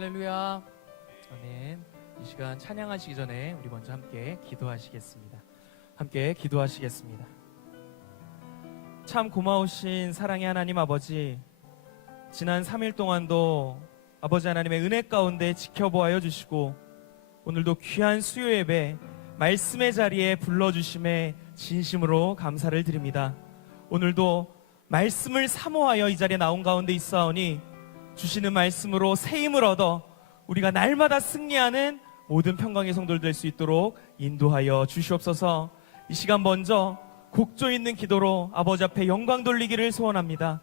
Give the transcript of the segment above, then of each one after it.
할렐루야. 아멘. 이 시간 찬양하시기 전에 우리 먼저 함께 기도하시겠습니다. 함께 기도하시겠습니다. 참 고마우신 사랑의 하나님 아버지, 지난 3일 동안도 아버지 하나님의 은혜 가운데 지켜보아여 주시고 오늘도 귀한 수요 예배 말씀의 자리에 불러주심에 진심으로 감사를 드립니다. 오늘도 말씀을 사모하여 이 자리에 나온 가운데 있사오니 주시는 말씀으로 새 힘을 얻어 우리가 날마다 승리하는 모든 평강의 성도들 될 수 있도록 인도하여 주시옵소서. 이 시간 먼저 곡조 있는 기도로 아버지 앞에 영광 돌리기를 소원합니다.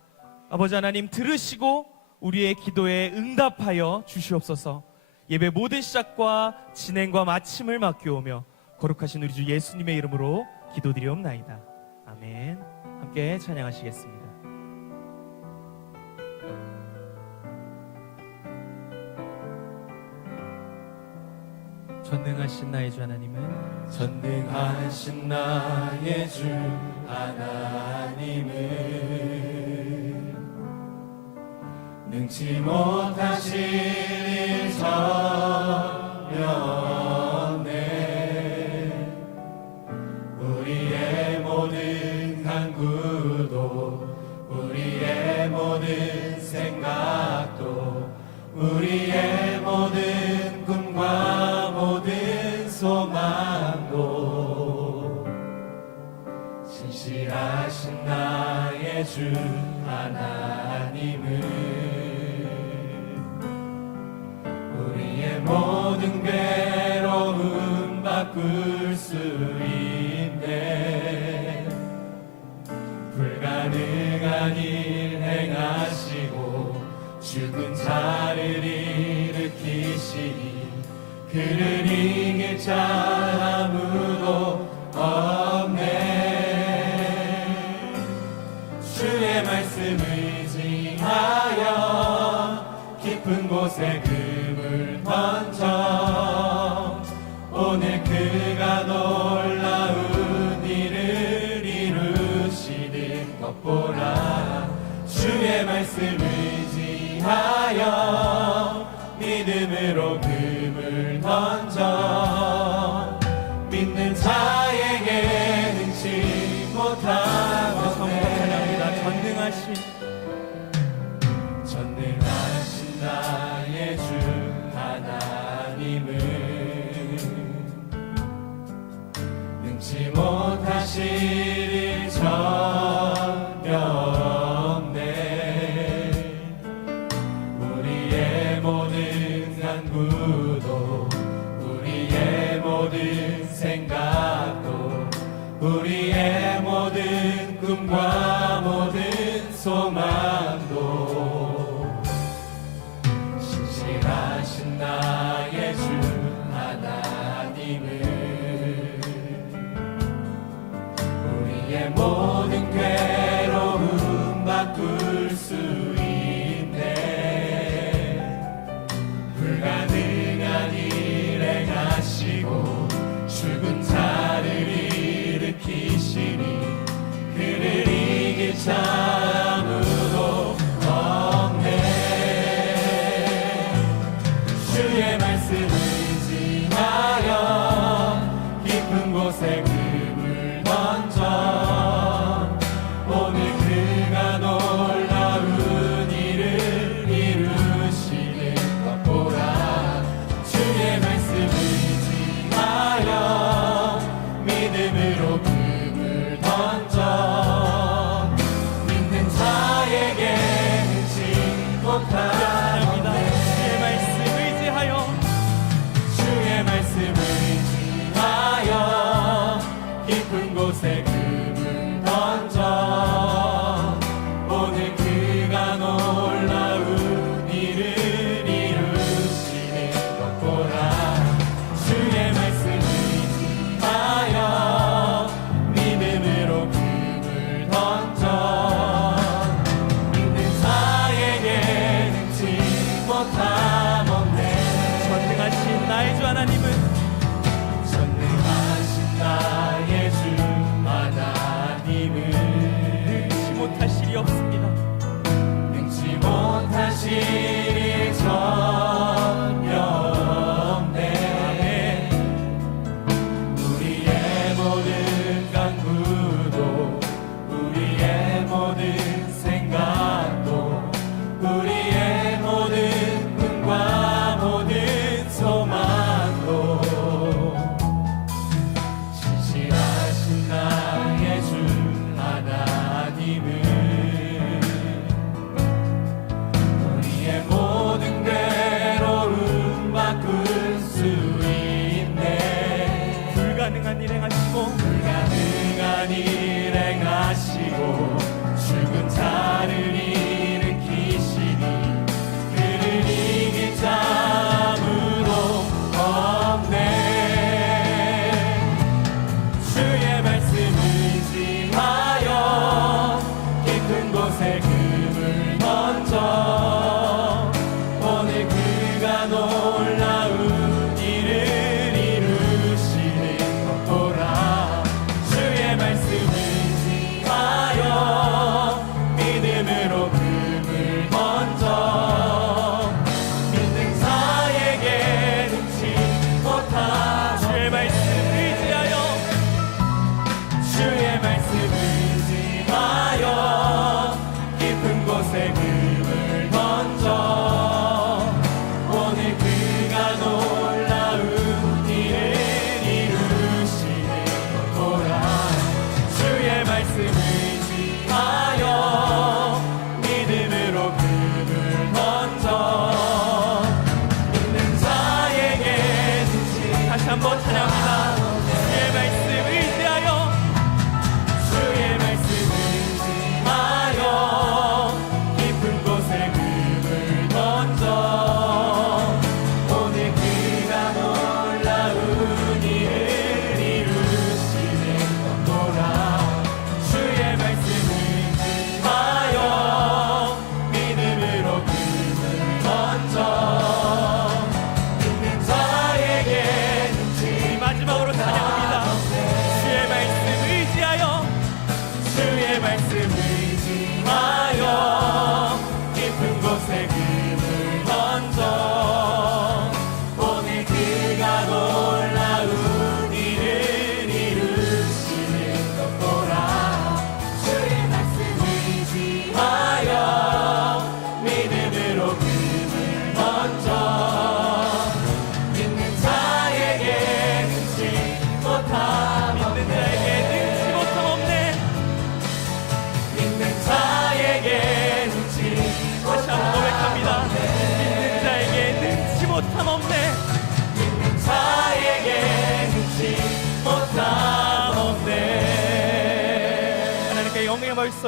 아버지 하나님 들으시고 우리의 기도에 응답하여 주시옵소서. 예배 모든 시작과 진행과 마침을 맡겨오며 거룩하신 우리 주 예수님의 이름으로 기도드리옵나이다. 아멘. 함께 찬양하시겠습니다. 전능하신 나의 주 하나님은 전능하신 나의 주 하나님은 능치 못하실 일 전혀 없네. 우리의 모든 간구도 우리의 모든 생각도 우리의 모든 꿈과 모든 소망도 신실하신 나의 주 하나님은 우리의 모든 괴로움 바꿀 수 있네. 불가능한 일 행하시고 죽은 자를 일으키시니 그를 이길 자 아무도 없네. 주의 말씀 의지하여 깊은 곳에 금을 던져 오늘 그가 놀라운 일을 이루시는 것 보라. 주의 말씀 의지하여 믿음으로 금을 던져 믿는 자에게 능치 못하겠네. 전능하신 나의 주 하나님은 능치 못하실 일 전혀 없네. 우리의 모든 간구도 우리의 모든 생각도 우리의 모든 꿈과 모든 소망도 신실하신 나의 주 하나님은 우리의 모든 괴로움 바꿀 수 있네. 불가능한 일 행하시고 죽은 자를 일으키시니 그를 이길 자 아무도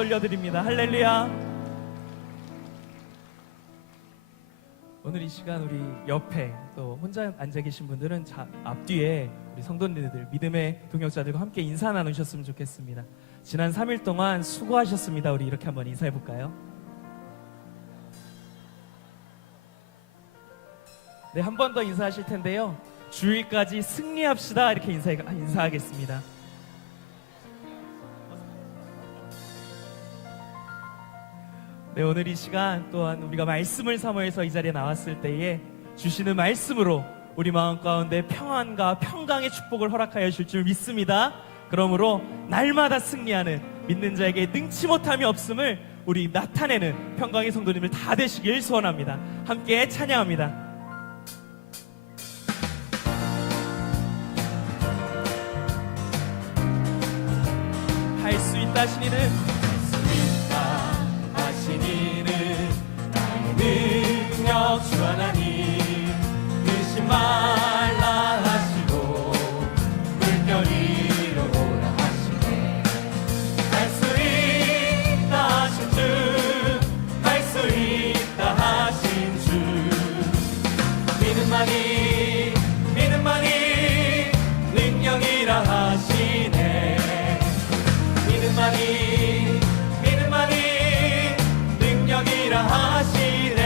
박수 올려드립니다. 할렐루야. 오늘 이 시간 우리 옆에 또 혼자 앉아 계신 분들은 앞뒤에 우리 성도님들, 믿음의 동역자들과 함께 인사 나누셨으면 좋겠습니다. 지난 3일 동안 수고하셨습니다. 우리 이렇게 한번 인사해 볼까요? 네, 한 번 더 인사하실 텐데요. 주일까지 승리합시다. 이렇게 인사하겠습니다. 네, 오늘 이 시간 또한 우리가 말씀을 사모해서 이 자리에 나왔을 때에 주시는 말씀으로 우리 마음 가운데 평안과 평강의 축복을 허락하여 주실 줄 믿습니다. 그러므로 날마다 승리하는 믿는 자에게 능치 못함이 없음을 우리 나타내는 평강의 성도님들 다 되시길 소원합니다. 함께 찬양합니다. 할 수 있다 하시니는 능력 주 하나님 의심 말라 하시고 물결 위로 오라 하시네. 할 수 있다 하신 주, 할 수 있다 하신 주, 믿음만이 능력이라 하시네. 믿음만이 능력이라 하시네.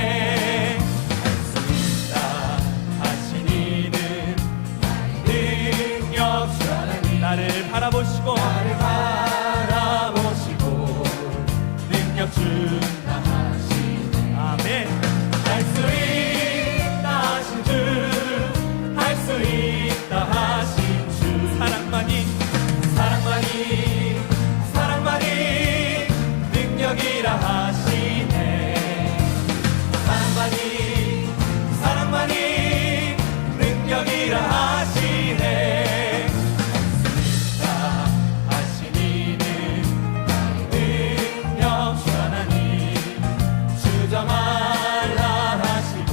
바라보시고 능력 준다 하시네. 아멘. 할 수 있다 하신 주, 할 수 있다 하신 주, 사랑만이 능력이라 하시네. 사랑만이 능력이라 하시네. 말라 하시고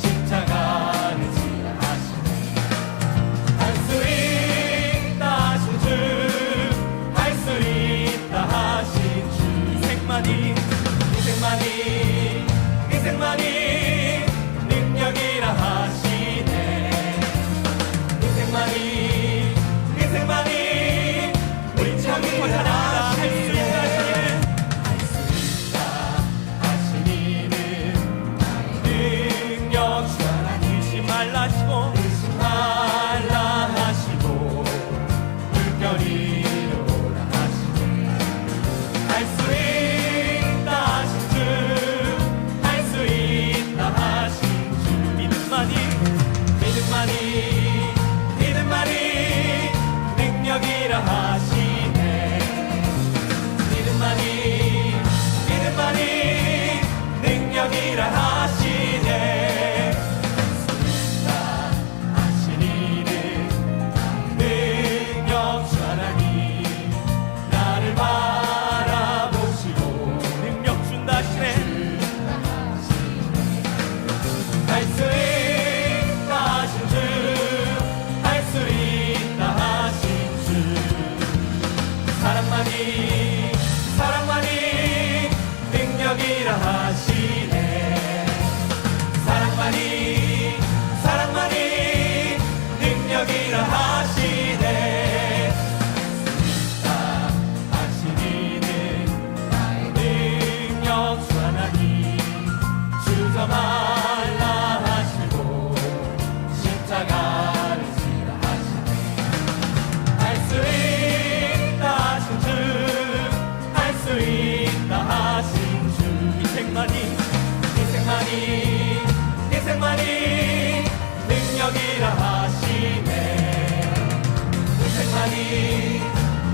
십자가를 지라 하시네. 할 수 있다 하신 주, 할 수 있다 하신 주, 희생만이 능력이라 하시네. 희생만이 우리 참이 거절합니다. 할 수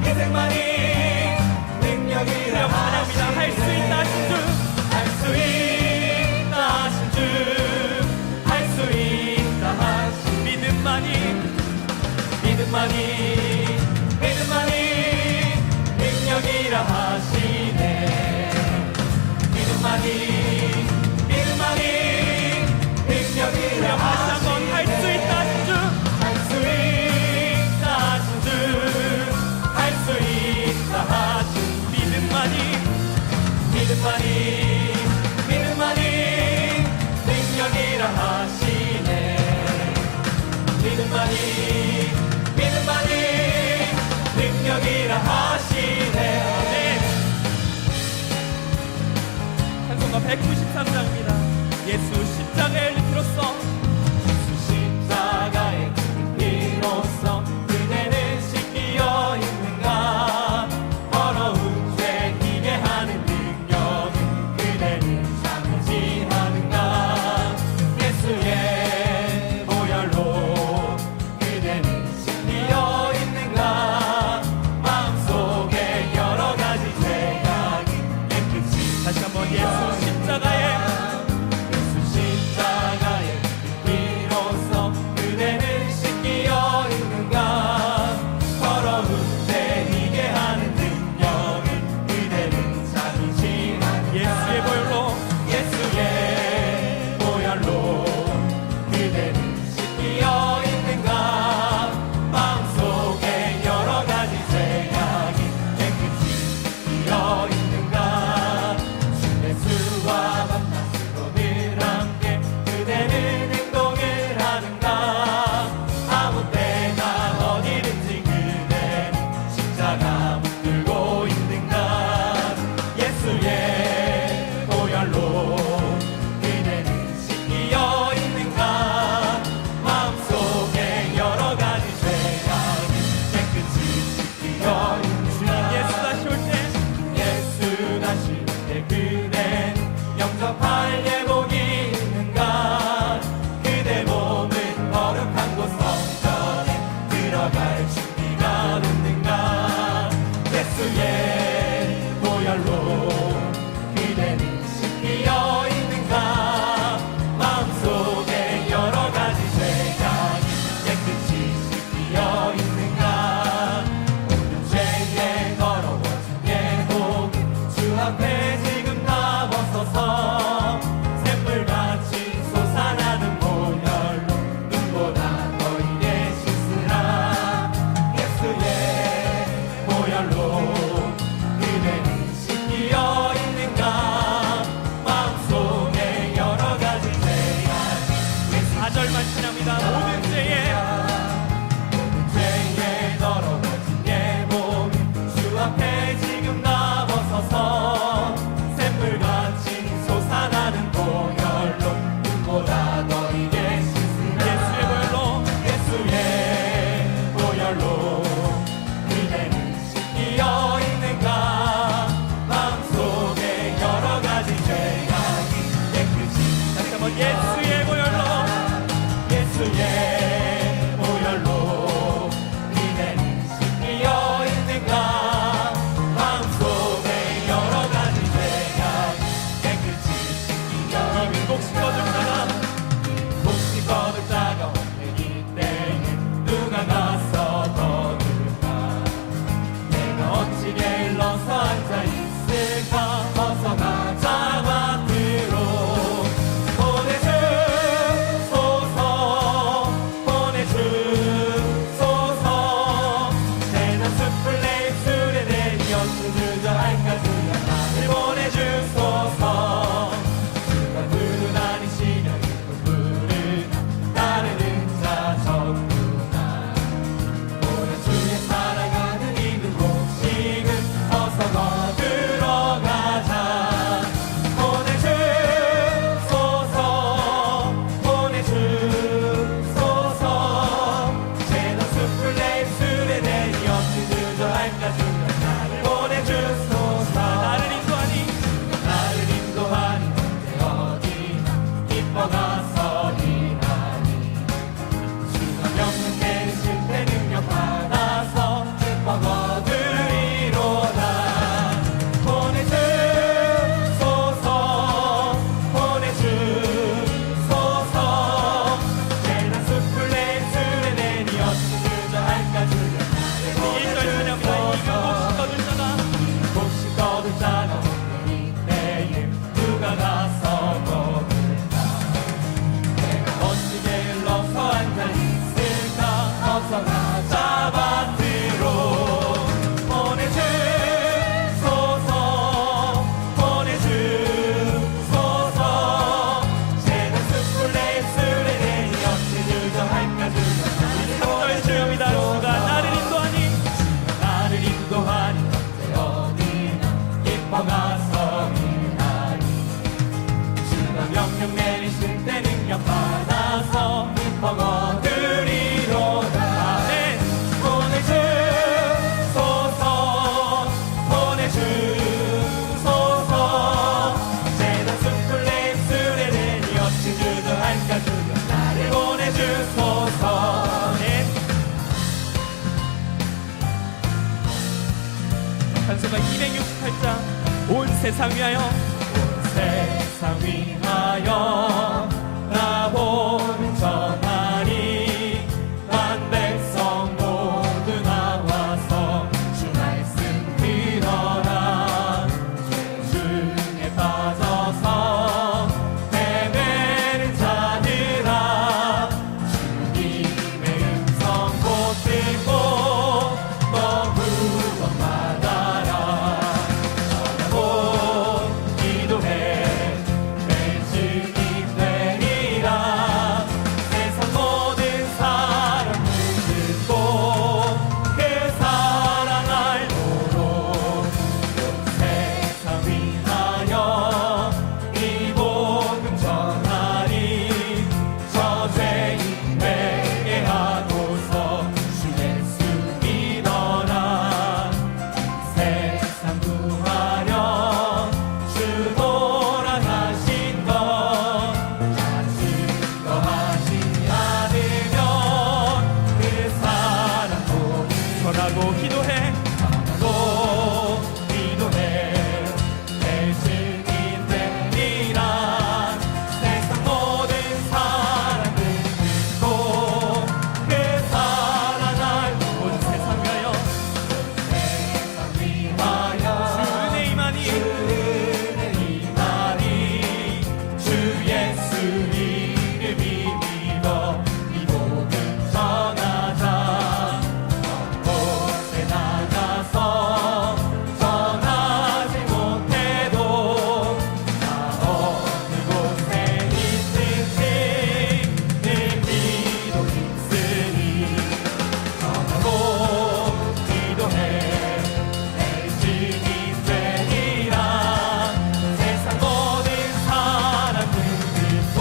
희생만이 능력이라 하나입니다. 할 수 있다 하신 주, 할 수 있다 하신 주, 할 수 있다 하신 믿음만이 능력이라 하시네. 믿음만이 능력이라 하시네. 할 수 있다 하신 주, 할 수 있다 하신 주, 할 수 있다 하신 믿음만이 믿음만이 능력이라 하시네. 믿음만이 능력이라 하시네. 찬송가 193장입니다. 예수 십자가의 피로써 예수 십자가의 피로써 그대는 씻기어 있는가. 더러운 죄 희게 하는 능력은 그대는 참지 하는가. 예수의 보혈로 그대는 씻기어 있는가. 마음속에 여러 가지 죄악이 깨끗이. 다시 한번 예수 십자가의 예수 십자가의 피로써 그대는 씻기어 있는가. 더러운 죄 희게 하는 능력은 그대는 참지 하는가. 예수의 보혈로 예수의 보혈로 그대는 씻기어 있는가. 마음속에 여러 가지 죄악이 깨끗이 씻기어 있는가. 주 예수와 만났으로 늘 함께 그대는 행동을 하는가. 아무 때나 어디든지 그대는 십자가 붙들고 있는가. 예수의 보혈로 그대는 씻기어 있는가. 마음속에 여러 가지 죄악이 깨끗이 씻기어 있는가. 예수 다시 올 때 예수 다시 올 때 그댄 영접할 예복이 있는가. 그대 몸은 거룩한 곳 성전에 들어갈 준비가 됐는가. 예수의 보혈로 그대는 씻기어 있는가. 마음속에 여러 가지 죄악이 깨끗이 씻기어 있는가. 모든 죄에 더러워진 예복 주 앞에 지금 나와서서 샘물같이 솟아나는 보혈로 눈보다 너희의 씻으라. 예수의 보혈로 그대는 씻기어 있는가. 마음속에 여러 가지 죄악이 4절만 찬양합니다. 모든 죄에 죄에 더러워진 예복이 주 앞에 지금 나와서서 샘물같이 솟아나는 보혈로 눈보다 너희의 씻으라. 예수의 보혈로 예수의 보혈로 그대는 씻기어 있는가. 마음속에 여러 가지 죄악이 깨끗이 다시 한번 예수의 보혈로 예수의 세상 위하여 세상 위하여 나보는 전하리 만 백성 모두 나와서 주 말씀 들어라 중에 빠져서 헤매는 자들아 주님의 음성 못 듣고 너무 원망하라 전하고 기도해 내 증인 되리라 세상 모든 사람을 듣고 그 사랑 알도록 세상 위하여 이 복음 전하리 저 죄인 되게 하고서 주 예수 믿어라 세상 구하려 주 돌아가신 것 아직 거하지 않으면 그 사랑 복음 전하고 기도해 전하고 기도해 내 증인 되리라 세상 모든 사람들 듣고 그 사랑 알고 온 세상 위하여 세상 위하여 주 은혜 임하니 은혜 임하니 주 예수 이름이 믿어 이 복음 전하자 먼 곳에 나가서 전하지 못해도 나 어느 곳에 있든지 늘 기도 힘쓰니 전하고 기도해 내 증인 되리라 세상 모든 사람들 듣고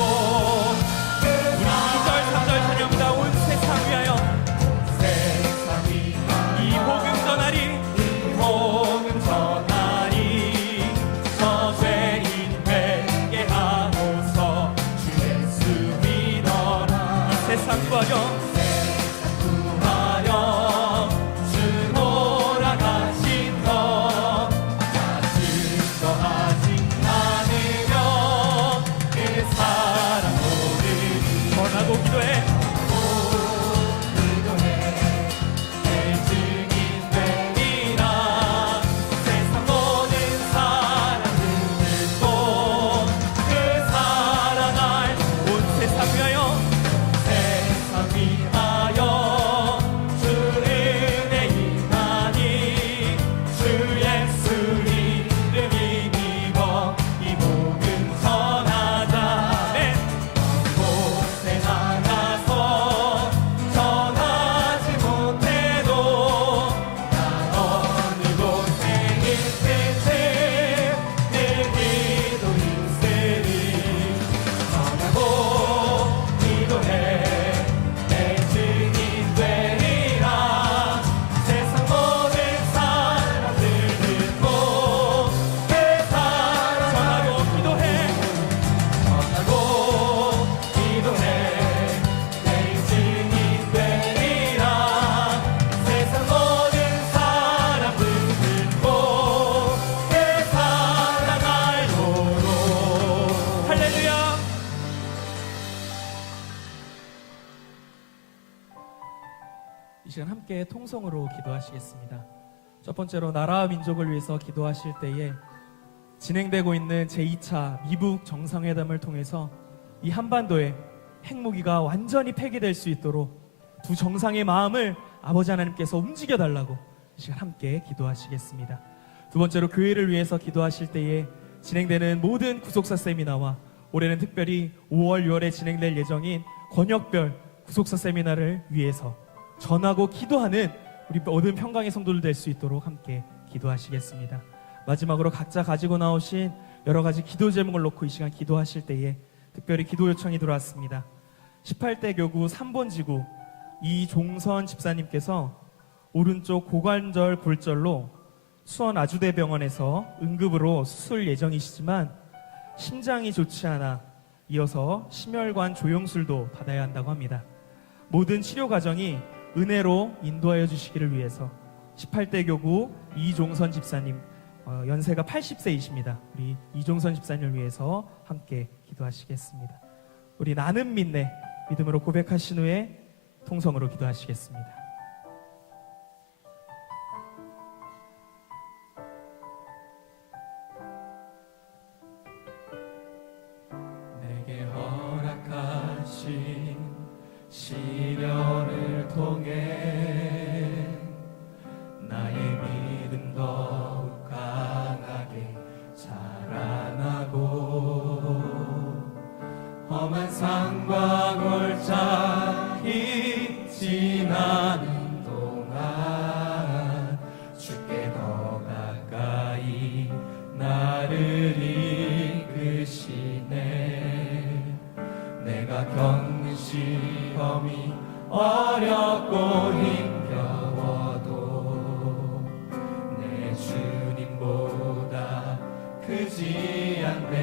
그 우리 2절 3절 찬양합니다. 온 세상 위하여 세상 위하여 이 복음 전하리 이 복음 전하리 저 죄인 되게 하고서 주 예수 믿어라 세상 구하여 구하여 주 돌아가신 것 아직 거하지 않으면 그 사랑 모르니 전하고 기도해 기도해 내 증인 되리라 세상 모든 사람들 듣고 그 사랑 알고 온 세상 위하여 세상 위하여 주 은혜 임하니 주 예수 이름이 믿어 이 복음 전하자 네. 곳에 나가서 전하지 못해도 난 어느 곳에 있든지 늘 기도 힘쓰니 전하고 기도해 내 증인 되리라 세상 모든 사람들 듣고 그 사랑 전하고 기도해 전하고 기도해 내 증인 되리라 세상 모든 사람들 듣고 그 사랑 알도록 할렐루야. 이 시간 함께 통성으로 기도하시겠습니다. 첫 번째로 나라와 민족을 위해서 기도하실 때에 진행되고 있는 제2차 미북 정상회담을 통해서 이 한반도에 핵무기가 완전히 폐기될 수 있도록 두 정상의 마음을 아버지 하나님께서 움직여 달라고 이 시간 함께 기도하시겠습니다. 두 번째로 교회를 위해서 기도하실 때에 진행되는 모든 구속사 세미나와 올해는 특별히 5월, 6월에 진행될 예정인 권역별 구속사 세미나를 위해서 전하고 기도하는 우리 모든 평강의 성도들 될 수 있도록 함께 기도하시겠습니다. 마지막으로 각자 가지고 나오신 여러 가지 기도 제목을 놓고 이 시간 기도하실 때에 특별히 기도 요청이 들어왔습니다. 18대 교구 3번 지구 이종선 집사님께서 오른쪽 고관절 골절로 수원 아주대병원에서 응급으로 수술 예정이시지만 심장이 좋지 않아 이어서 심혈관 조영술도 받아야 한다고 합니다. 모든 치료 과정이 은혜로 인도하여 주시기를 위해서 18대 교구 이종선 집사님 연세가 80세이십니다. 우리 이종선 집사님을 위해서 함께 기도하시겠습니다. 우리 나는 믿네 믿음으로 고백하신 후에 통성으로 기도하시겠습니다. 내게 허락하신 시련을 통해 나의 믿음 더욱 강하게 자라나고 험한 산과 골짜기 지나는 동안 주께 더 가까이 나를 이끄시네. 내가 겪는 시험이 어렵고 힘겨워도 내 주님보다 크지 않네.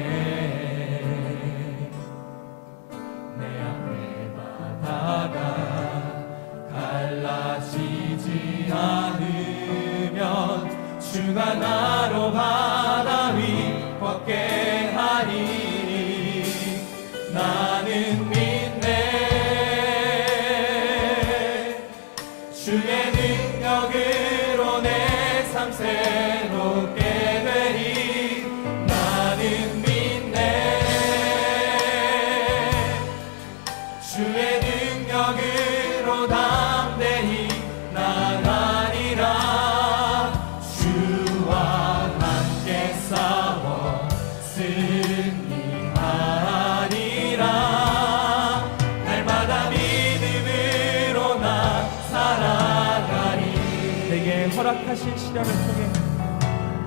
내 앞에 바다가 갈라지지 않으면 주가 나로 바다 위 걷게 하리니 나는 믿네. 주의 능력으로 내 삶 새롭게 되리. 나는 믿네. 주의 능력으로 담대히 나가리라. 주와 함께 싸워 승리하리라. 날마다 믿음으로 나 살아가리. 내게 허락하신 시련을 통해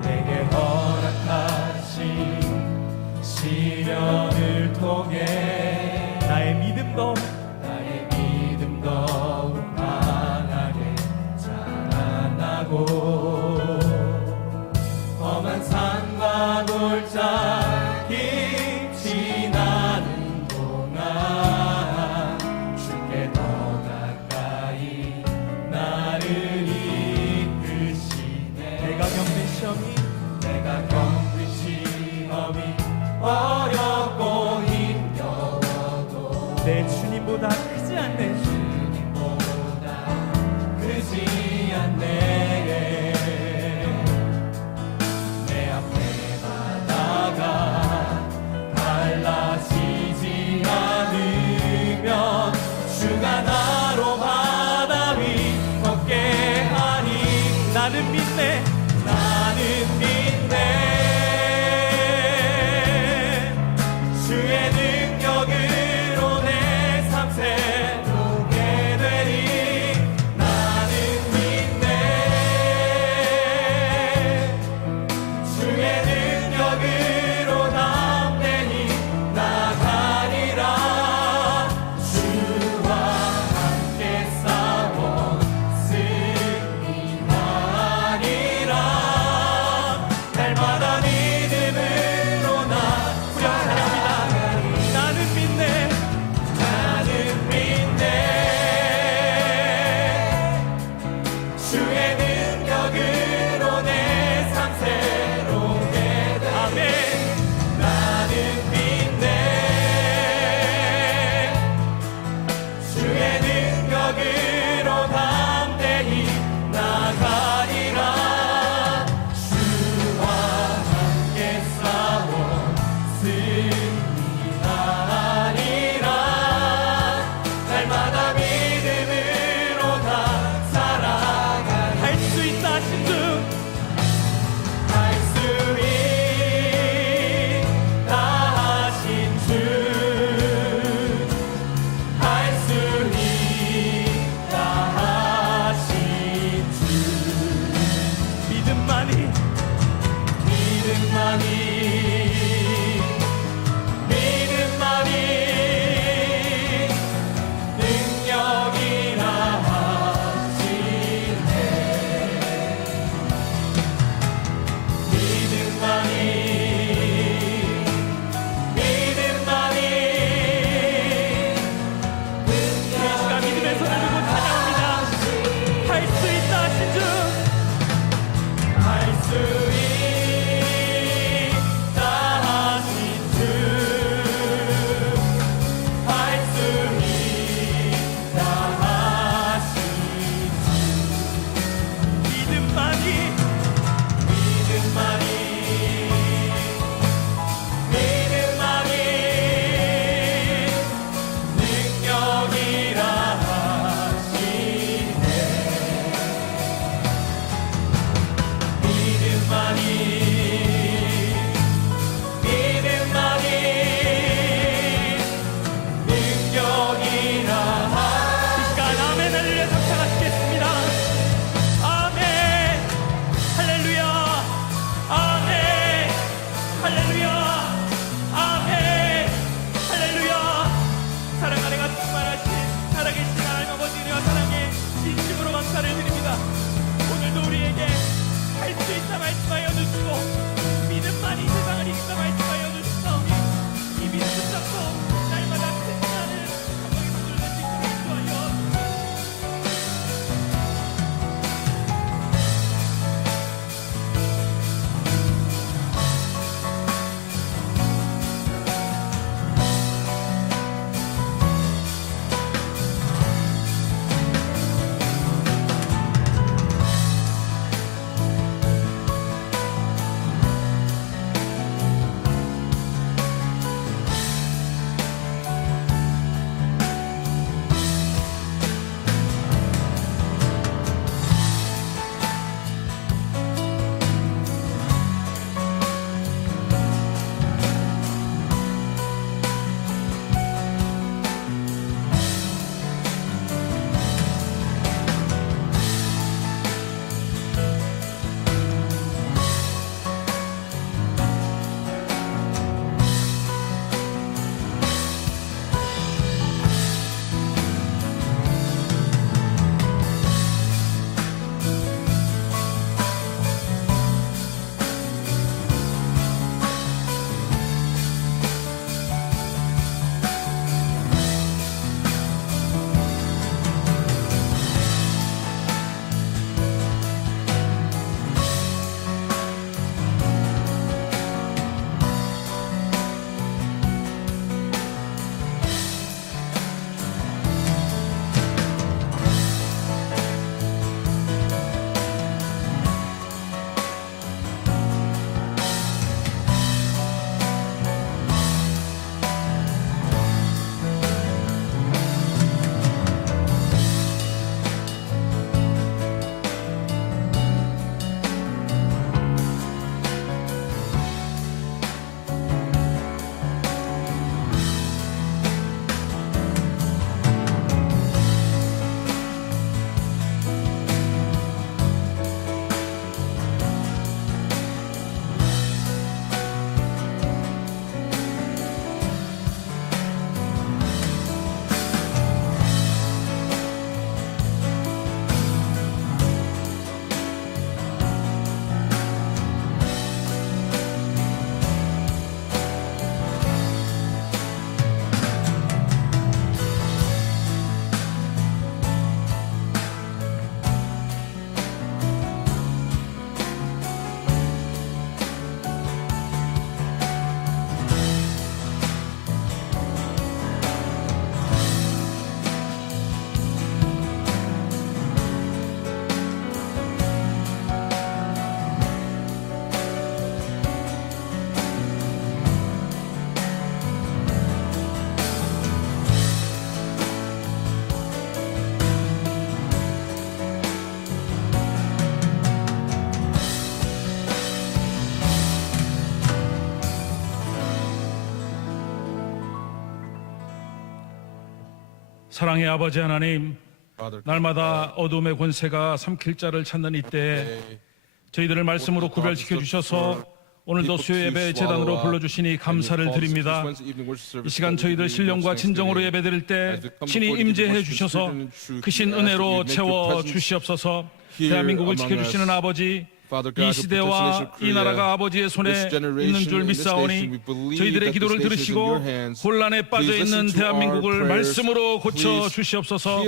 내게 허락하신 시련을 통해 나의 믿음 더욱 강하게 자라나고 험한 산과 골짜기 지나는 동안 주께 더 가까이 나를 이끄시네. 내가 사랑의 아버지 하나님, Father, 날마다 어둠의 권세가 삼킬 자를 찾는 이때에 저희들을 말씀으로 구별시켜 주셔서 오늘도 수요 예배 재단으로 불러주시니 감사를 드립니다. 이 시간 저희들 신령과 진정으로 예배드릴 때 친히 임재해 주셔서 크신 은혜로 채워 주시옵소서. 대한민국을 지켜주시는 아버지, 이 시대와 이 나라가 아버지의 손에 있는 줄 믿사오니 저희들의 기도를 들으시고 혼란에 빠져있는 대한민국을 말씀으로 고쳐 주시옵소서.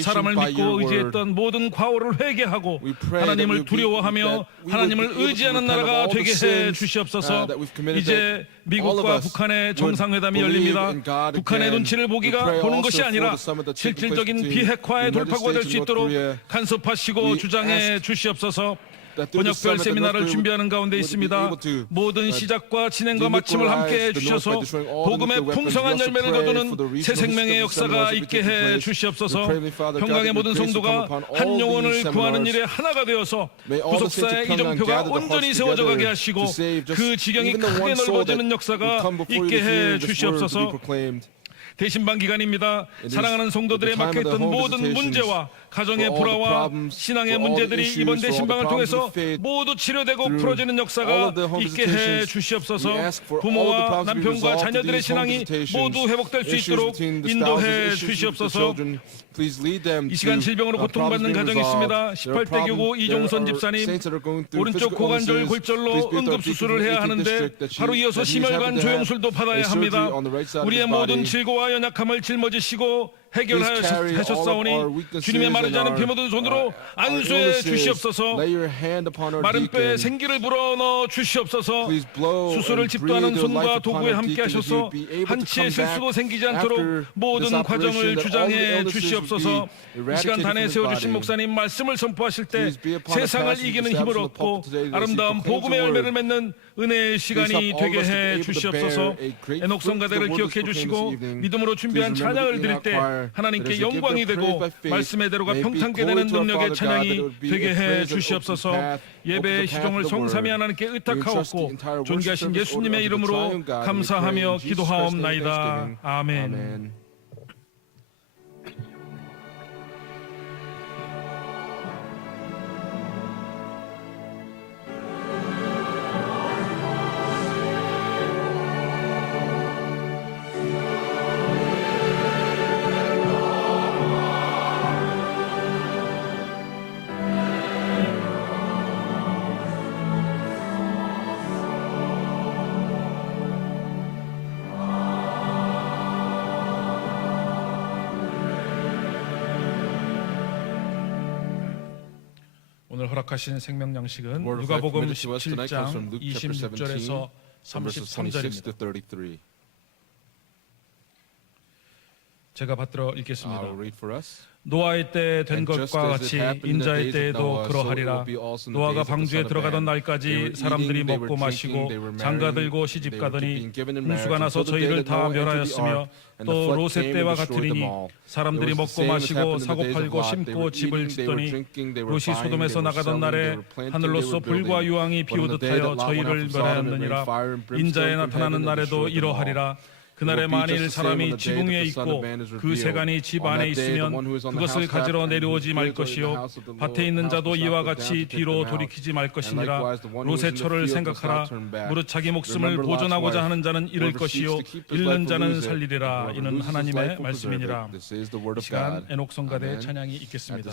사람을 믿고 의지했던 모든 과오를 회개하고 하나님을 두려워하며 하나님을 의지하는 나라가 되게 해 주시옵소서. 이제 미국과 북한의 정상회담이 열립니다. 북한의 눈치를 보는 것이 아니라 실질적인 비핵화의 돌파구가 될 수 있도록 간섭하시고 주장해 주시옵소서. 번역별 세미나를 준비하는 가운데 있습니다. 모든 시작과 진행과 마침을 함께 해주셔서 복음의 풍성한 열매를 거두는 새 생명의 역사가 있게 해 주시옵소서. 평강의 모든 성도가 한 영혼을 구하는 일에 하나가 되어서 구속사의 이정표가 온전히 세워져 가게 하시고 그 지경이 크게 넓어지는 역사가 있게 해 주시옵소서. 대신방 기간입니다. 사랑하는 성도들의 막혀있던 모든 문제와 가정의 불화와 신앙의 문제들이 이번 대신방을 통해서 모두 치료되고 풀어지는 역사가 있게 해 주시옵소서. 부모와 남편과 자녀들의 신앙이 모두 회복될 수 있도록 인도해 주시옵소서. 이 시간 질병으로 고통받는 가정이 있습니다. 18대 교구 이종선 집사님, 오른쪽 고관절 골절로 응급수술을 해야 하는데 바로 이어서 심혈관 조영술도 받아야 합니다. 우리의 모든 질고와 연약함을 짊어지시고 해결하셨사오니 주님의 마르지 않은 피 묻은 손으로 안수해 주시옵소서. 마른 뼈에 생기를 불어넣어 주시옵소서. 수술을 집도하는 손과 도구에 함께 하셔서 한치의 실수도 생기지 않도록 모든 과정을 주장해 주시옵소서. 이 시간 단에 세워주신 목사님 말씀을 선포하실 때 세상을 이기는 힘을 얻고 아름다운 복음의 열매를 맺는 은혜의 시간이 되게 해 주시옵소서. 에녹 성가대를 기억해 주시고 믿음으로 준비한 찬양을 드릴 때 하나님께 영광이 되고 말씀의 대로가 평탄케 되는 능력의 찬양이 되게 해 주시옵소서. 예배의 시종을 성삼위 하나님께 의탁하옵고 존귀하신 예수님의 이름으로 감사하며 기도하옵나이다. 아멘. 오늘 허락하신 생명 양식은 누가복음 17장 26절에서 33절입니다. 제가 받들어 읽겠습니다. 노아의 때 된 것과 같이 인자의 때에도 그러하리라. 노아가 방주에 들어가던 날까지 사람들이 먹고 마시고 장가들고 시집가더니 홍수가 나서 저희를 다 멸하였으며 또 롯의 때와 같으리니 사람들이 먹고 마시고 사고 팔고 심고 집을 짓더니 롯이 소돔에서 나가던 날에 하늘로서 불과 유황이 비오듯하여 저희를 멸하였느니라. 인자에 나타나는 날에도 이러하리라. 그날에 만일 사람이 지붕 위에 있고 그 세간이 집 안에 있으면 그것을 가지러 내려오지 말 것이요 밭에 있는 자도 이와 같이 뒤로 돌이키지 말 것이니라. 롯의 처를 생각하라. 무릇 자기 목숨을 보존하고자 하는 자는 잃을 것이요 잃는 자는 살리리라. 이는 하나님의 말씀이니라. 이 시간 에녹 성가대 찬양이 있겠습니다.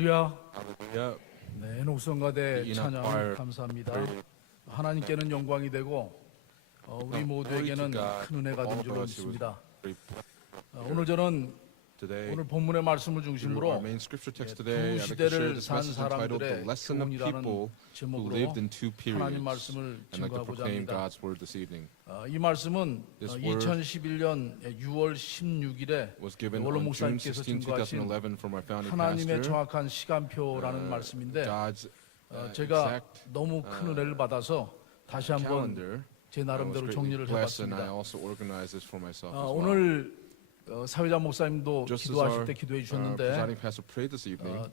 할렐루야. Hallelujah. 네, 녹성가대 The Enoch 찬양 choir. 감사합니다. 하나님께는 영광이 되고 우리 모두에게는 큰 은혜가 된 줄 믿습니다. 오늘 저는 Today, 오늘 본문의 말씀을 through 중심으로 our main scripture text today, 두 I'd like to share 시대를 this 산 message entitled "The 사람들의 Lesson of 교훈이라는 People Who 제목으로 Lived in Two 하나님 Periods." 말씀을 I'd like to 증거하고자 proclaim 합니다. God's word this evening. 이 말씀은 This word 2011년 6월 16일에 Was given 원로 on June 목사님께서 16, 증거하신 2011 from our founding 하나님의 pastor. 정확한 시간표라는 말씀인데 God's 제가 exact 너무 큰 은혜를 받아서 다시 한번 calendar. 제 I was 나름대로 greatly 정리를 blessed, and I 해봤습니다. also organized this for myself as well. 오늘 사회자 목사님도 Just as 기도하실 our 때 기도해 주셨는데 presiding pastor prayed this evening,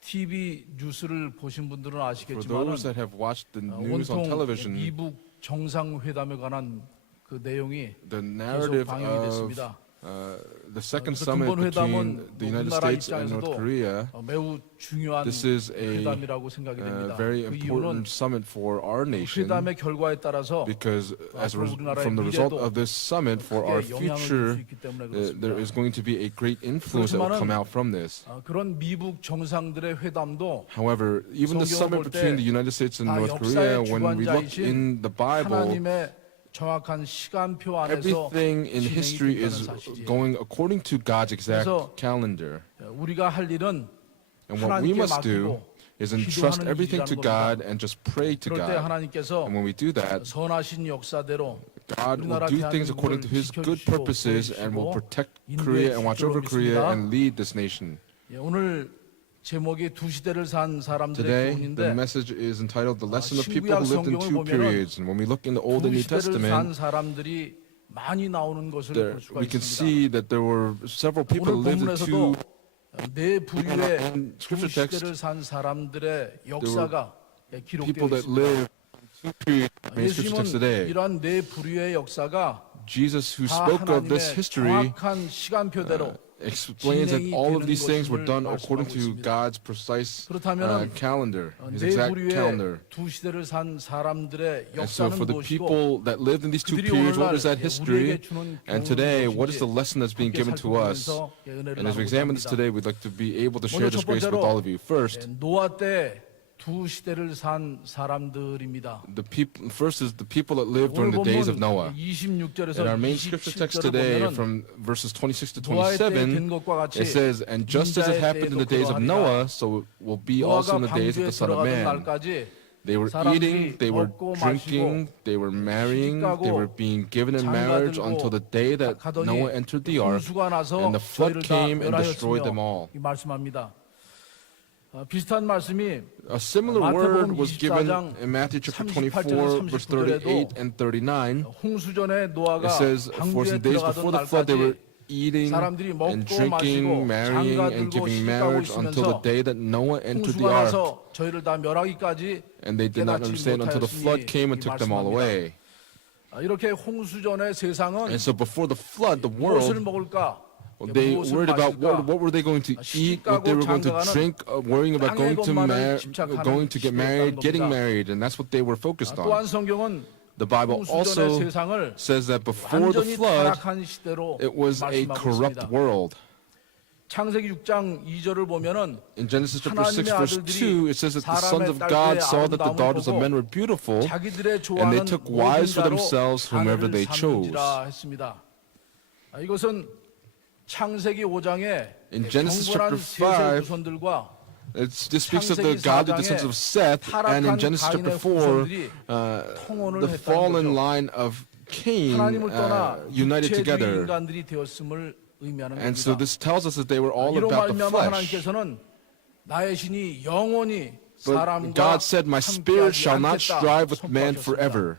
TV 뉴스를 보신 분들은 for 아시겠지만 those that have watched the news on 온통 television, 미북 정상회담에 관한 그 내용이 the 계속 narrative 방영이 of 됐습니다. the second 그래서 summit 근본 회담은 between the United 우리나라 States and North 입장에서도 Korea, 매우 중요한 this is a 회담이라고 생각이 됩니다. very 그 이유는 important summit for our nation, 회담의 결과에 따라서 because as 앞으로 우리나라의 from the result 미래도 of this summit for our 크게 영향을 줄 수 future, 있기 때문에 there is 그렇습니다. going to be a great influence that will 그렇지만은 come out from this. 그런 미북 정상들의 회담도 However, even the 성경을 볼 summit between 때 the United States and 다 North 역사의 Korea, when we look 주관자이신 in the Bible, 하나님의 정확한 시간표 안에서 everything in 진행이 history 된다는 is 사실이에요. going according to God's exact 그래서 calendar. 우리가 할 일은 And what we 하나님께 must do 맡기고 is entrust 기도하는 everything to 일이라는 God 겁니다. and just pray to 그럴 때 God. 하나님께서 And when we do that, 선하신 역사대로 God will 우리나라 do things according to His good purposes and will protect Korea and watch over Korea and lead this nation. 오늘 제목이 두 시대를 산 사람들의 Today, the 교훈인데 message is entitled "The Lesson of People 신구약 Who Lived in 성경을 Two 보면은 Periods." And when we look in the Old and 두 New 시대를 산 Testament, 사람들이 많이 나오는 것을 there, 볼 수가 we can 있습니다. see that there were several people 오늘 who lived in two. 본문에서도 네 부류의 in 두 scripture text, 시대를 산 사람들의 역사가 기록되어 People that 있습니다. live in two periods in the scripture text 예수님은 today. 이러한 네 부류의 역사가 Jesus, who 다 spoke of this 하나님의 history, 정확한 시간표대로 explains that all of these things were done according to 말씀하고 있습니다. God's precise 그렇다면 calendar, His 네 exact 부류의 calendar. 두 시대를 산 사람들의 And so 역사는 for the 무엇이고 people that lived in these two 그들이 periods, what 오늘날 is that history? 우리에게 주는 And 교훈은 today, what is the 무엇인지 lesson that's being 함께 given to us? 살펴보면서 은혜를 And as we 나누고자 examine this 합니다. today, we'd like to be able to share 먼저 this 첫 grace with 번째로 all of you. First, 노아 때 두 시대를 산 사람들입니다. the people. First is the people that lived 오늘 during the days of 본문 Noah. 26절에서 In our main scripture text today, 27절을 보면 from verses 26 to 노아의 때에 27, 된 것과 같이 it says, "And just as it happened in the days of Noah, so it will be also in 노아가 the days 방주에 of the Son of 들어가던 Man." 날까지 They were 사람들이 eating, they were 먹고 drinking, they were marrying, they were being given in marriage until the day that Noah entered the ark, 홍수가 나서 and the flood 저희를 다 came and destroyed them 멸하였으며 all. 이 말씀합니다. 비슷한 말씀이 A similar 마태복음 word was given 24장 in Matthew chapter 38절에서 24, verse 39절에도 38 and 39. 홍수 전에 노아가 It says, "For 방주에 some days before 들어가던 the flood, they were 날까지 eating 사람들이 and 먹고 drinking, 마시고 marrying 장가 and 들고 giving 시집가고 marriage until the 있으면서 day that Noah entered the 홍수가 ark. 나서 저희를 다 멸하기까지 And they did not 깨닫지 understand until the flood came and 못하였으니 took them all 말씀합니다. away." 이렇게 홍수 전의 세상은 And so before the flood, the 무엇을 world, 먹을까? they 무엇을 worried about 마실까? what were they going to eat, what they were going to drink, worrying about 땅의 going 것만을 집착하는 going to get married, 시대였다는 getting 겁니다. married, and that's what they were focused 또한 on. 성경은 The Bible 홍수 전의 also 세상을 says that before the 완전히 flood, 타락한 시대로 it was a 말씀하고 corrupt 있습니다. world. 창세기 6장 2절을 보면은 In Genesis chapter 6, 하나님의 verse 아들들이 2, it says that the sons 사람의 of God 딸들의 saw that the 아름다움을 daughters of 보고 men were beautiful, 자기들의 and they 좋아하는 took 모든 wives for 자로 themselves whomever 아내를 they chose. 삼는지라 했습니다. 이것은 창세기 5장에 In Genesis 경건한 chapter 셋의 5, 후손들과 this speaks of the godly descendants of Seth, and in Genesis chapter 4, the fallen line of Cain 하나님을 떠나 united 육체주의 together. 인간들이 되었음을 의미하는 And so 겁니다. this tells us that they were all 이로 about the 말미암아 flesh. 하나님께서는 나의 신이 영원히 But 사람과 God said, "My spirit 함께하지 shall not 않겠다 strive with man 선포하셨습니다. forever."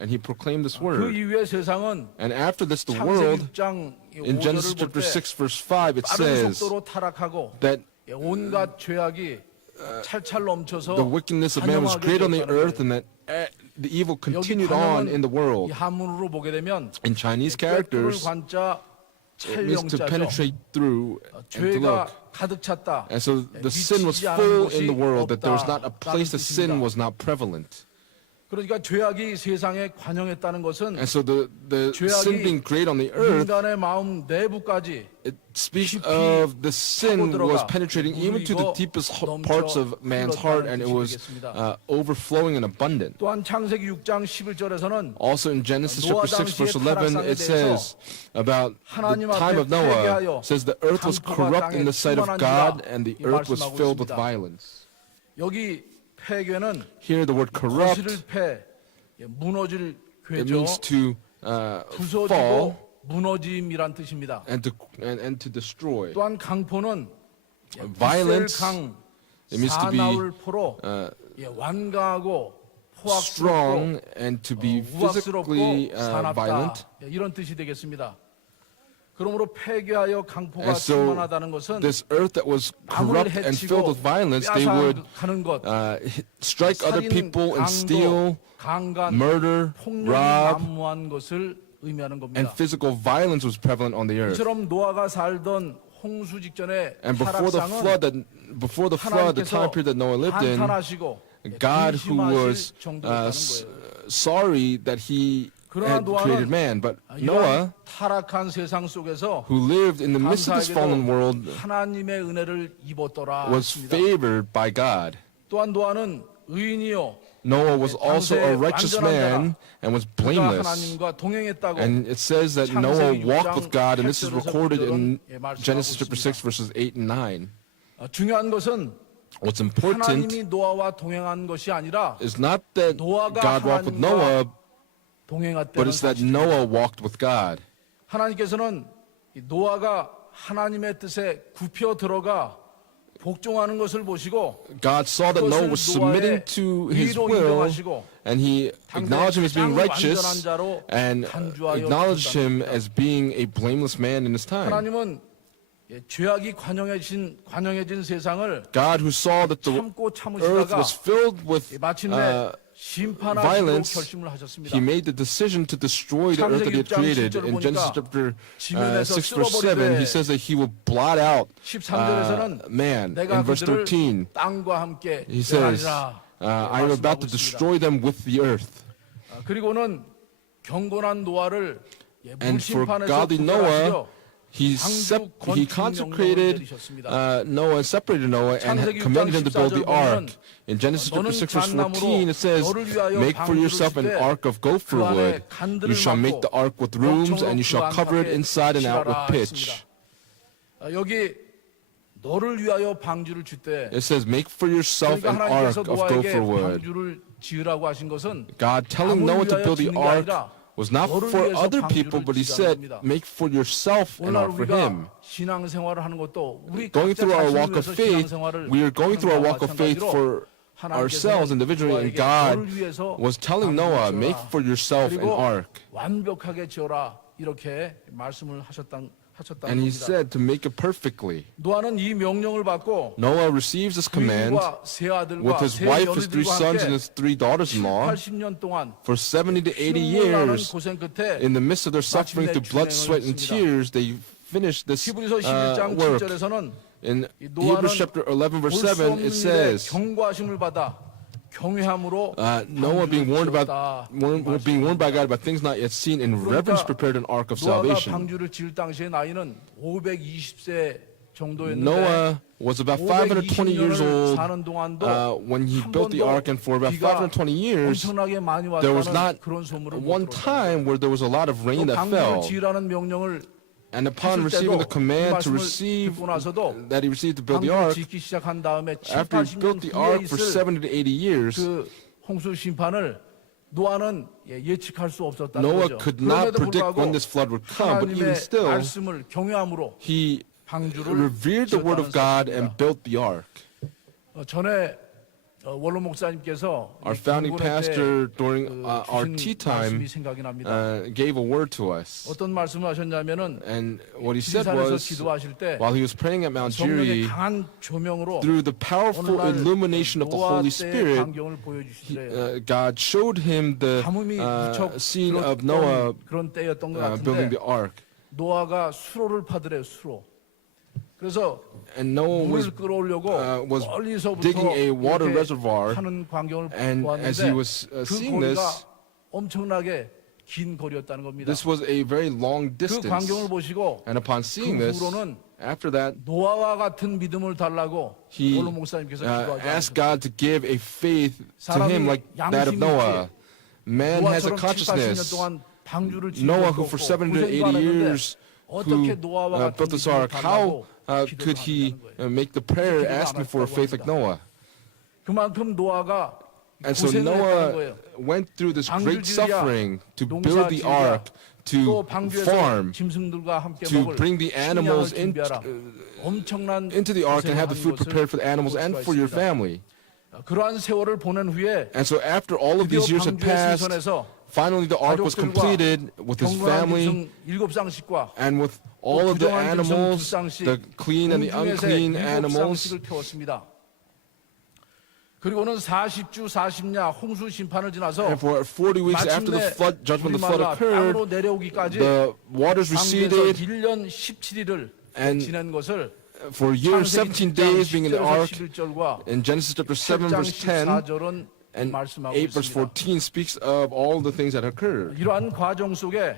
And he proclaimed this 그 word. 이후의 세상은 And after this, the 창세기 world, 6장 in Genesis 5절을 볼 chapter 때 6, verse 5, it 빠른 says 속도로 타락하고 that 온갖 죄악이 찰찰 넘쳐서 the wickedness of man was 한영하게 great on the 되었다는 earth, 거예요. and that the evil 여기 continued on in the 이 world. 한문으로 보게 되면 In Chinese 꿰뚫을 characters, 관자 it means to 찰영자죠. penetrate through and to look. 죄가 가득 찼다. And so the sin was 미치지 않은 full 곳이 in the world, that there was not a 없다라는 place that sin 뜻입니다. was not prevalent. 그러니까 죄악이 세상에 관영했다는 것은 And so the sin being great on the earth, 인간의 마음 내부까지 it speaks 깊이 of the sin was 파고들어가 penetrating even to the 무르익어 deepest 넘쳐 parts of man's heart, 흘렀다는 and it 뜻이 was 되겠습니다. overflowing and abundant. 또한 창세기 6장 11절에서는 Also in Genesis 노아 chapter 6 verse 당시의 11, it says about the 하나님 time of 앞에 Noah, 회개하여 says the earth was 강포가 corrupt 땅에 in the sight of God, 충만하니라 and the 이 earth was 말씀하고 filled with 있습니다. violence. 여기 폐괴는 Here the word corrupt, 거스를 패, 무너질 it 괴죠. means to 부서지고 fall 무너짐이란 뜻입니다. and to destroy. 또한 강포는 Violence, 강, it means to be 사나울 포로 완강하고 포악스럽고 strong and to be physically 우악스럽고 사납다 violent. 이런 뜻이 되겠습니다. 그러므로 폐괴하여 강포가 And so 충만하다는 것은 this earth that was 남을 corrupt and filled 해치고 with violence, they would 빼앗아가는 것, strike other 살인, people and 강도, steal, 강간, murder, 폭력이 rob, 난무한 것을 의미하는 and 겁니다. physical violence was prevalent on the earth. 이처럼 노아가 살던 홍수 직전의 And before the 타락상은 flood, the time period that Noah lived in, 한탄하시고 God, who was 근심하실 정도였다는 거예요. sorry that He 그러나 had created 노아는 man, but 이러한 Noah, 타락한 세상 속에서 who lived in the midst of this fallen world, 하나님의 은혜를 입었더라 was 했습니다. favored by God. 또한 노아는 의인이요 Noah was also a 당시에 righteous 완전한 man and was 그가 blameless. 하나님과 동행했다고 And it says that Noah walked with God, and this is recorded in 말씀하고 Genesis chapter 있습니다. 6, verses 8 and 9. 중요한 것은 What's important 하나님이 노아와 동행한 것이 아니라 is not that 노아가 God walked with 하나님과 Noah, but 동행했다는 it's that 사실입니다. Noah walked with God. 하나님께서는 이 노아가 하나님의 뜻에 굽혀 들어가 복종하는 것을 보시고 God saw that Noah was submitting to his 의로 will, 인정하시고 and he acknowledged him as being righteous and acknowledged him as being a blameless man in his time. 하나님은 죄악이 관영해진 세상을 God, who saw that the 참고 earth 참으시다가 was filled with 마침내 심판하시고 violence, 결심을 하셨습니다. he made the decision to destroy the earth that he had created. In Genesis chapter 6, verse 7, he says that he will blot out 13절에서는 man. 내가 In verse 그들을 13, 땅과 함께 he says, 멸하리라 I am about to destroy them with the earth. 그리고는 경건한 노아를 And for 물심판에서 godly Noah, 구별하시려 he consecrated Noah and separated Noah and had commanded him to build the ark. In Genesis chapter 6, verse 14, it says, make for yourself an ark of gopher wood. You shall make the ark with rooms, and you shall cover it inside and out with pitch. 여기 너를 위하여 방주를 줄 때 It says, make for yourself 그러니까 an ark 하나님께서 of 노아에게 gopher wood. 방주를 지으라고 하신 것은 God telling Noah to build the ark was not 너를 for 위해서 other 방주를 people, but he 지으라는 said, 겁니다. make for yourself an 오늘날 ark for him. 우리가 신앙생활을 하는 것도 우리 Going 각자 through our 자신을 walk of 위해서 faith, 신앙생활을 we are going through our 하는 walk of 것과 faith 마찬가지로 for ourselves individually, and God was telling Noah, make for yourself an 그리고 ark. 완벽하게 지어라 이렇게 말씀을 하셨다는 And he 겁니다. said to make it perfectly. 노아는 이 명령을 받고 Noah receives this command 부인과 세 아들과 with his 세 wife, his 3 며느리들과 sons, and 함께 his 3 daughters-in-law 80년 동안 for 70 to 80 눈물 나는 years. 고생 끝에 In the midst of their suffering through blood, sweat, and tears, they finished this 히브리서 11장 work. 7절에서는 In 노아는 Hebrews chapter 11, verse 볼 수 7, 없는 it 일에 says, 경고하심을 받아 경외함으로 Noah being warned 지었다. being warned by God about things not yet seen, in reverence prepared an ark of 노아가 salvation. 방주를 지을 당시의 나이는 520세 정도였는데 Noah was about 520 years 520년을 old 사는 동안도 when he 한 built the 번도 ark, and for about 비가 520 years, 엄청나게 많이 there was 왔다는 not 그런 소문을 못 one 들었다. time where there was a lot of rain 또 that 방주를 fell. 지으라는 명령을 And upon 했을 receiving the 때도 command 이 to 말씀을 receive 듣고 나서도 that he received to build the 방주를 ark, 짓기 시작한 다음에 7, after he 80년 built the 후에 ark for 있을 70 to 80 years, 그 홍수 심판을 노아는 예측할 수 없었다는 Noah 거죠. could not 그럼에도 predict when 불구하고 this flood would come, but even 하나님의 still, 말씀을 경외함으로 he 방주를 revered the word of God 지었다는 and built the ark. 전에 원로 목사님께서 Our founding pastor during our tea time 말씀이 생각이 납니다. gave a word to us. 어떤 말씀을 하셨냐면은 And what he said 지리산에서 was, 기도하실 때 while he was praying at Mount 성령의 Jiri, 강한 조명으로 through the powerful 오늘날 illumination of the 노아 Holy 때의 Spirit, 광경을 보여주시래요. God showed him the 가뭄이 무척 scene of 들었던 Noah 그런 때였던 것 building 같은데 the ark. 노아가 수로를 파더래요. 수로. 그래서 And Noah was 물을 끌어오려고 was 멀리서부터 digging a water 이렇게 reservoir, 하는 광경을 and as he 보았는데 was 그 seeing 거리가 this, 엄청나게 긴 거리였다는 겁니다. this was a very long 그 distance. 광경을 보시고 And upon seeing 그 this, 후로는 after that, 노아와 같은 믿음을 달라고 he 올로 목사님께서 기도하지 asked 않으셨습니다. God to give a faith to 사람이 him like that of 양심이 Noah. Man has a 노아처럼 7, 80년 consciousness. 동안 방주를 짓는 Noah, 것도 who for 없고 7 to 80 고생도 안 했는데 years 어떻게 who 노아와 같은 built this 믿음을 ark, how 달라고 could 기도를 he 하느냐는 거예요. make the prayer 기도를 안 asking for a 했다고 faith like 합니다. Noah? 그만큼 노아가 And so 고생을 했다는 Noah 거예요. went through this great 방주 지으랴, suffering to 농사 build the 지으랴, ark, 또 to 방주에서 farm, 짐승들과 함께 to 먹을 bring the 식량을 animals 준비하라. 엄청난 into the ark and have the 고생을 food 하는 prepared for the animals 것을 and 볼 for 수가 your 있습니다. family. 그러한 세월을 보낸 후에 And so after all of 드디어 these years had 방주의 passed, 승선에서 finally the ark was 가족들과 completed with his 경건한 family 짐승 7쌍씩과 and with all of the 부정한 짐승 animals, 2쌍씩, the clean and the unclean animals. 7쌍씩을 태웠습니다. 그리고는 40주 40야 홍수 심판을 지나서 And for 40 weeks after the 마침내 flood, judgment of the flood 우리마다 occurred, 땅으로 내려오기까지 the waters 방주에서 receded, 1년 17일을 and 지낸 것을 for a year, 17 days being in the ark, 11절과 in Genesis chapter 7, verse 10, 14절은 and 말씀하고 8, verse 있습니다. 14 speaks of all the things that occurred. 이러한 과정 속에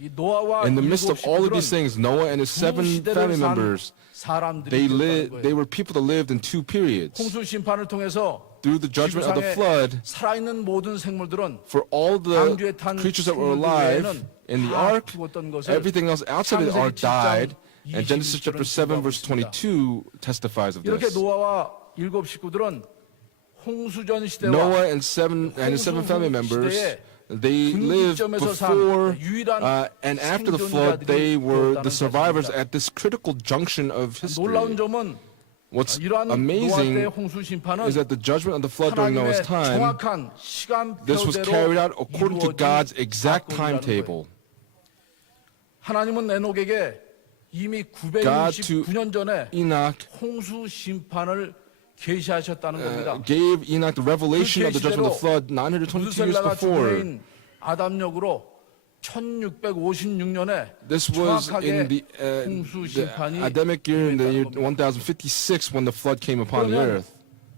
이 노아와 In the midst of all of these 일곱 things, Noah and his 두 7 시대를 family 산 members, 사람들이 they 있었다는 거예요. were people that lived in 2 periods. 홍수 심판을 통해서 Through the judgment of the 지구상에 flood, 살아있는 모든 생물들은 for all the 방주에 탄 creatures that were 생물들 alive 외에는 in the 다 ark, 죽었던 것을 everything else outside of the ark 창세기 7장 died. And Genesis 22절은 chapter 7, 기록하고 verse 있습니다. 22 testifies of 이렇게 this. 노아와 일곱 식구들은 홍수전 시대와 Noah and his 7 family members, they lived 분기점에서 산 before 유일한 and after the flood. They were the 생존자들이 survivors 되었습니다. at this critical junction of 놀라운 history. 점은 What's 이러한 노아 때 amazing 홍수 심판은 is that the judgment of the flood during 하나님의 Noah's time, 정확한 this was 시간표대로 carried out according to 이루어진 God's exact 사건이라는 timetable. 거예요. 하나님은 에녹에게 이미 God to 969년 전에 Enoch 홍수 심판을 계시하셨다는 겁니다. gave Enoch the revelation of the judgment of the flood 922 years 무드셀라가 before. 주제인 아담역으로 1656년에 This was in the 홍수 심판이 Adamic year in the year 임했다는 겁니다. 1056 when the flood came upon the 그러면 earth.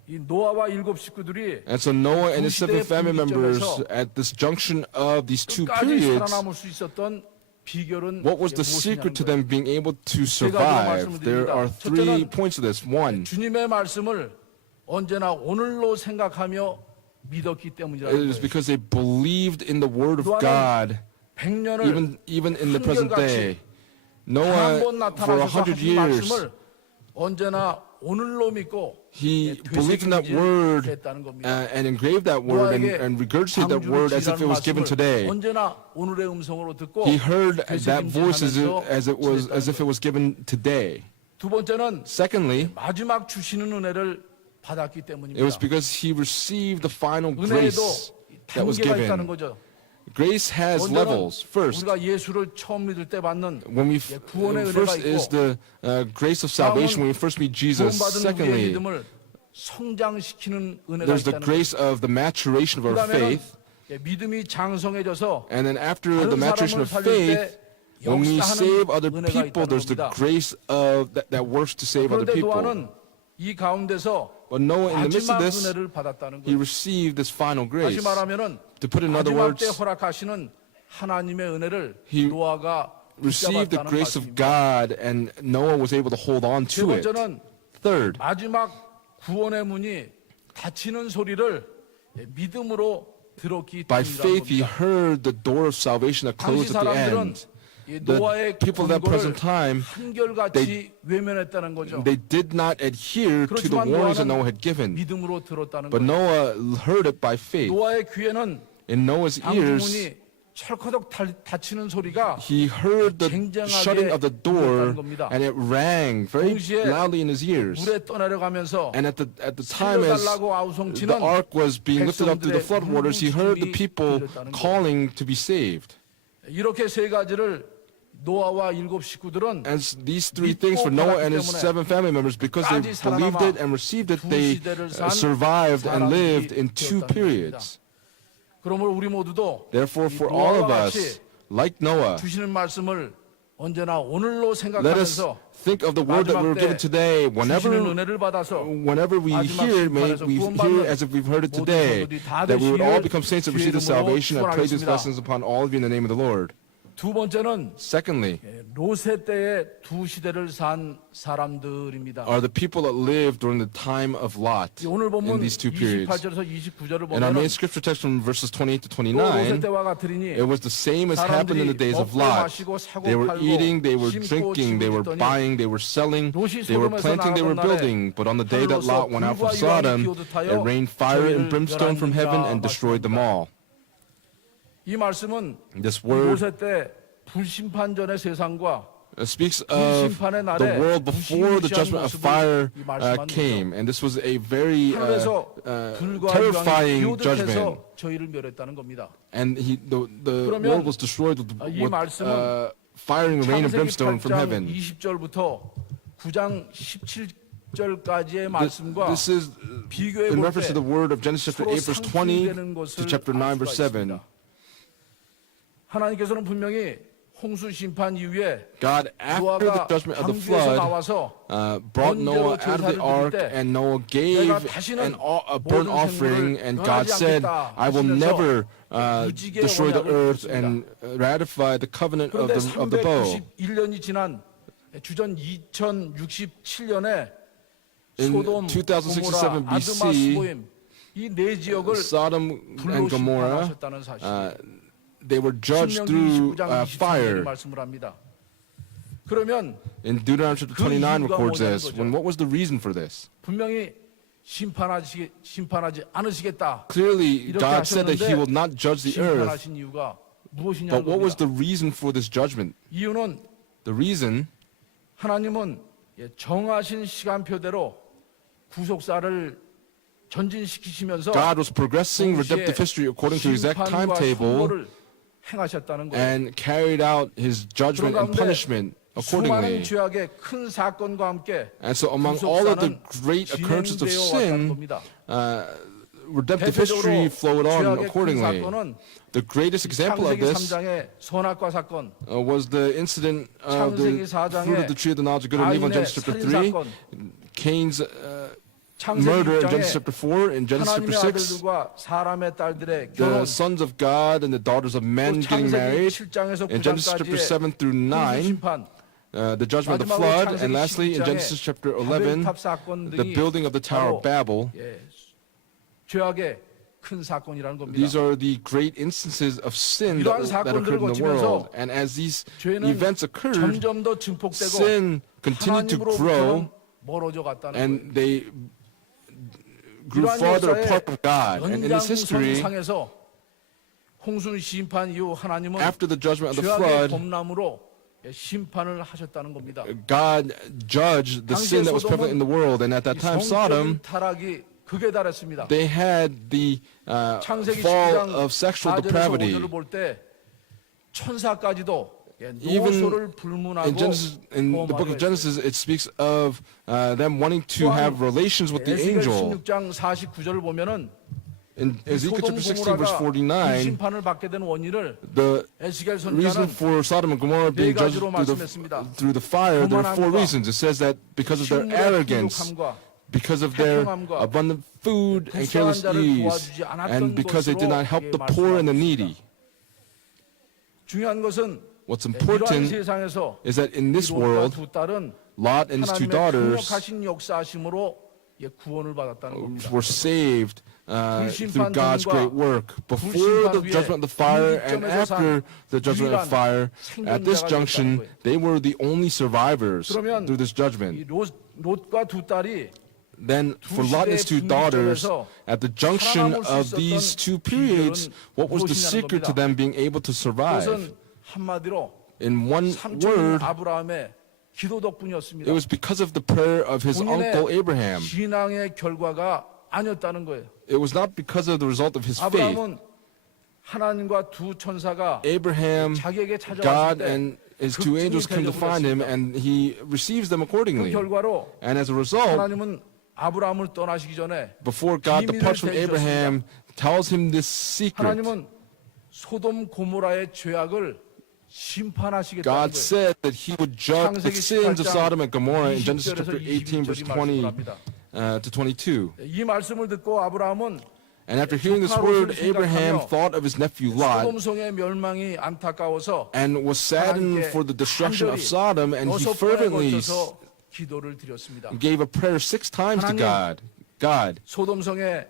이 노아와 일곱 식구들이 And so Noah and his 두 7 시대의 family members 분기점에서 at this junction of these 2 끝까지 periods, 살아남을 수 있었던 비결은 what was the secret to them being able to survive? There are 3 points to this. One, 주님의 말씀을 언제나 오늘로 생각하며 믿었기 it 때문이라는 is 거예요. because they believed in the word of 노아는 God 100년을 even in the present day. 한 번 Noah, for 나타나셔서 100 하신 years, 말씀을 언제나 오늘로 믿고 he believed in that word 했다는 겁니다. and engraved that word 노아에게 and regurgitated that 방주를 word as if it was 지으라는 given 말씀을 today. 언제나 오늘의 음성으로 듣고 He heard that voice as 되새김질하면서 if it was given today. 두 번째는 Secondly, 마지막 주시는 은혜를 받았기 it 때문입니다. was because he received the final 은혜에도 grace that was 단계가 있다는 given. 거죠. Grace has 먼저는 levels. First, 우리가 예수를 처음 믿을 때 받는 when we 구원의 은혜가 first is 있고, the grace of salvation when we first meet Jesus. 구원받은 우리의 Secondly, 믿음을 성장시키는 은혜가 there's the 있다는 grace of the maturation of our 그다음에는 faith. 믿음이 장성해져서 And then after the 다른 maturation 사람을 of 살릴 faith, 때 when we save 역사하는 other 은혜가 people, 있다는 there's the 겁니다. grace of that works to save other 그런데 people. 노아는 이 가운데서 But Noah, in the midst of 마지막 this, 은혜를 받았다는 he 거예요. received this final grace. 다시 말하면은 To put it in other 마지막 때 words, 허락하시는 하나님의 은혜를 he 노아가 received the 붙잡았다는 grace of 말씀입니다. God, and Noah was able to hold on 세 to it. 번째는 Third, 마지막 구원의 문이 닫히는 소리를 믿음으로 들었기 by 때문이라는 faith he 겁니다. heard the door of salvation that 당시 closed at the 사람들은 end. 이 The 노아의 people of that present 권고를 time, 한결같이 외면했다는 거죠. they did not adhere to the 그렇지만 warnings that 노아는 Noah had given. 믿음으로 들었다는 But 거예요. Noah heard it by faith. 노아의 귀에는 In Noah's ears, 방주문이 철커덕 닫히는 소리가 he heard the shutting of the door, and it rang very 동시에 loudly in his ears. 물에 떠내려가면서 And at the time as 살려달라고 the 아우성치는 ark was being lifted up through the flood waters, he heard the people calling to be saved. 이렇게 세 가지를 노아와 일곱 식구들은 And these 3 things for Noah and his 7 family members, because they believed it and received it, they survived and lived in 2 periods. 그러므로 우리 모두도 Therefore, for all of us, like Noah, 주시는 말씀을 언제나 오늘로 Let us 생각하면서 think of the word that we were given today. 주시는 은혜를 받아서 Whenever we 마지막 hear it, may 심판에서 we 구원받는 hear it as if we've heard it 모든 today, 성도들이 다 that we would all 되시기를 become saints that 주의 receive the 이름으로 salvation. I pray these 축원하겠습니다. blessings upon all of you in the name of the Lord. 두 번째는 Secondly, 로세 때의 두 시대를 산 사람들입니다. are the people that lived during the time of Lot 오늘 in 본문 these two periods. 28절에서 29절을 In our 보면 main scripture text from verses 28 to 또 로세 29, 때와 같으리니 it was the same as happened in the days of Lot. They were eating, they were drinking, they were buying, they were selling, they were planting, they were building. But on the day that Lot went out from Sodom, it rained fire and brimstone from heaven and destroyed them all. 이 말씀은 This word 로세 때 불심판전의 세상과 speaks of the world before the judgment of fire came. And this was a very 하늘에서 불과 terrifying 이방이 judgment. 비오듯해서 저희를 멸했다는 겁니다. And the 그러면 world was destroyed with 이 말씀은 fire and rain and 창세기 brimstone from 8장 heaven. 20절부터 9장 17절까지의 말씀과 This is 비교해 in 볼 reference to 때 the word of Genesis chapter 8 verse 20 to chapter 9 verse 7. 하나님께서는 분명히 홍수 심판 이후에 God, after the 노아가 judgment of the 방주에서 flood, 나와서 brought Noah out of the ark, and Noah gave 내가 다시는 a burnt 모든 offering, 생물을 and God said, 변하지 I will 않겠다 never 무지개 destroy the 언약을 earth 맺었습니다. and ratify the covenant 그런데 of the bow. 391년이 지난 주전 2067년에 In 소돔, 2067 고모라, 아드마, BC, 스보임 이 네 지역을 Sodom 불로 and Gomorrah, 심판하셨다는 사실. they were judged 신명기 through 29장 23절이 fire. 말씀을 합니다. 그러면 In Deuteronomy chapter 그 29 이유가 records 뭐냐는 this. 거죠. When what was the reason for this? 분명히 심판하지 않으시겠다. Clearly, 이렇게 God said that He 하셨는데 will not judge the earth. 심판하신 이유가 무엇이냐는 But what was 겁니다. the reason for this judgment? 이유는 The reason 하나님은 정하신 시간표대로 구속사를 전진시키시면서 God was progressing redemptive history according to His exact 심판과 timetable 선고를 행하셨다는 거예요. and carried out His judgment and punishment 수많은 accordingly. 죄악의 큰 사건과 함께 And so among all of the 구속사는 great occurrences of 진행되어 왔다는 sin, 겁니다. redemptive history flowed on 죄악의 큰 accordingly. 사건은 The greatest example of 창세기 this 3장의 선악과 사건, was the incident of 창세기 the 4장의 fruit of the tree of the knowledge of good and evil in 가인의 Genesis chapter 살인 3, 사건, Cain's 창세기 murder in 6장의 Genesis chapter 4, in Genesis chapter 하나님의 6, 아들들과 사람의 딸들의 the 결혼, sons of God and the daughters of men 또 getting 창세기 married, 7장에서 in Genesis chapter 7 9장까지의 through 9, 심판, the judgment of the 마지막으로 flood, 창세기 and lastly in 12장의 Genesis chapter 11, 바벨탑 사건 the 등이 building of the Tower of 바로 Babel. 죄악의 큰 사건이라는 겁니다. These are the great instances of sin 이러한 that 사건들을 occurred in the 거치면서 world. And as these 죄는 events occurred, 점점 더 증폭되고 sin continued to grow 하나님으로부터는 멀어져 갔다는 거예요. and they grew 이러한 farther 역사의 apart from God. And in this history, 연장선상에서 홍수 심판 이후 하나님은 after the judgment of the 죄악의 flood, 범람으로 심판을 하셨다는 겁니다. God judged the sin that was prevalent in the world. And at that time, Sodom, 성적인 타락이 극에 달했습니다. they had the 창세기 fall 19장 of sexual 4절에서 depravity. 5절을 볼 때 천사까지도 Even 노소를 불문하고 in the book of Genesis, it speaks of them wanting to have relations with the 에스겔 angel. 16장 49절을 보면은 In Ezekiel 소돔 chapter 16, verse 고모라가 49, 심판을 받게 된 원인을 the 에스겔 reason 선지자는 for Sodom and Gomorrah being 네 judged 가지로 말씀했습니다. through the fire, there are four 교만함과 reasons. It says that because of their 식물의 arrogance, 부족함과 because of their 태평함과 abundant food and 불쌍한 careless 자를 ease, 도와주지 않았던 and because they did not help the 것으로 poor and the 말씀하고 needy. 중요한 것은 What's 이러한 important 세상에서 is that in this 롯과 world, 두 딸은 Lot and his two 하나님의 daughters 강력하신 역사하심으로 구원을 받았다는 겁니다. were saved through God's 불심판 great work. Before the judgment of the fire and after the judgment of fire, at this junction, they were the only survivors 그러면 through this 이 judgment. 롯과 두 딸이 Then for Lot and his two daughters, at the junction of these two periods, what was the secret to them being able to survive? 그것은 한마디로 In one 삼촌 word, 아브라함의 기도 덕분이었습니다. it was because of the prayer of his uncle Abraham. 신앙의 결과가 아니었다는 거예요. It was not because of the result of his faith. 아브라함은 하나님과 두 천사가 Abraham, 자기에게 찾아왔을 God, 때 and his two angels come to find him, and he receives them 그 accordingly. 결과로 And as a result, 하나님은 아브라함을 떠나시기 전에 before God 비밀을 departs from 대주셨습니다. Abraham, tells him this secret. 하나님은 소돔 고모라의 죄악을 심판하시겠다는 God 거예요. said that he would judge the 창세기 sins of 18장 Sodom and Gomorrah in Genesis 20절에서 chapter 18, verse 20 22. to 22. 이 말씀을 듣고 아브라함은 And after hearing this 조카 word, 롯을 Abraham 생각하며 thought of his nephew Lot 소돔성의 멸망이 안타까워서 and was saddened for the destruction of Sodom, and he 6번에 fervently 걸쳐서 기도를 드렸습니다. gave a prayer 6 times to 하나님, God. God, 소돔성에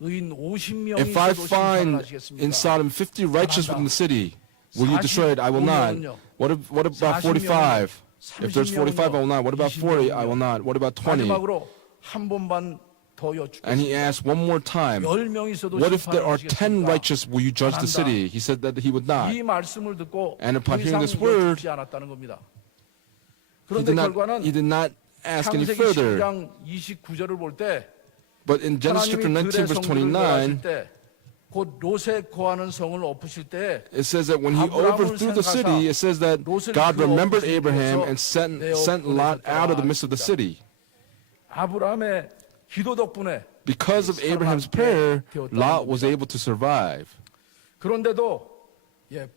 의인 50명이 if I 있어도 find in 심판하시겠습니까? Sodom 50 righteous within the city, will you destroy it? I will not. What about 45? If there's 45, I will not. What about 40? I will not. What about 20? 마지막으로 한 번만 더 And he 여쭙겠습니다. asked one more time, 10명이 있어도 what if there are 10 심판하시겠습니까? righteous? Will you judge the city? He said that he would not. 이 말씀을 듣고 And upon 더 hearing 이상 this word, 여쭙지 않았다는 겁니다. He 그런데 did 결과는 not ask any 창세기 further. 10장 29절을 볼 때 But in Genesis chapter 하나님이 19, 들의 verse 성들을 29, 멸하실 때 곧 롯에 거하는 성을 엎으실 때 it says that when he overthrew the city, it says that God remembered Abraham and sent Lot out of the midst of the city. 아브라함의 기도 덕분에 Because of Abraham's prayer, Lot was able to survive. 그런데도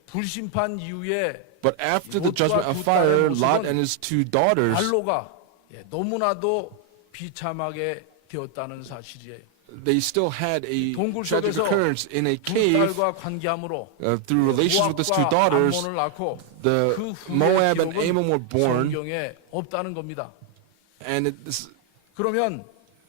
불심판 이후에 But after the judgment of fire, Lot and his 2 daughters, 알로가 너무나도 비참하게 되었다는 사실이에요. they still had a 동굴 tragic 속에서 occurrence in a 두 cave 딸과 관계함으로 through relations with his 2 모압과 daughters. 암몬을 낳고 The 그 후의 Moab and 기록은 Ammon were born, 성경에 없다는 겁니다. and 그러면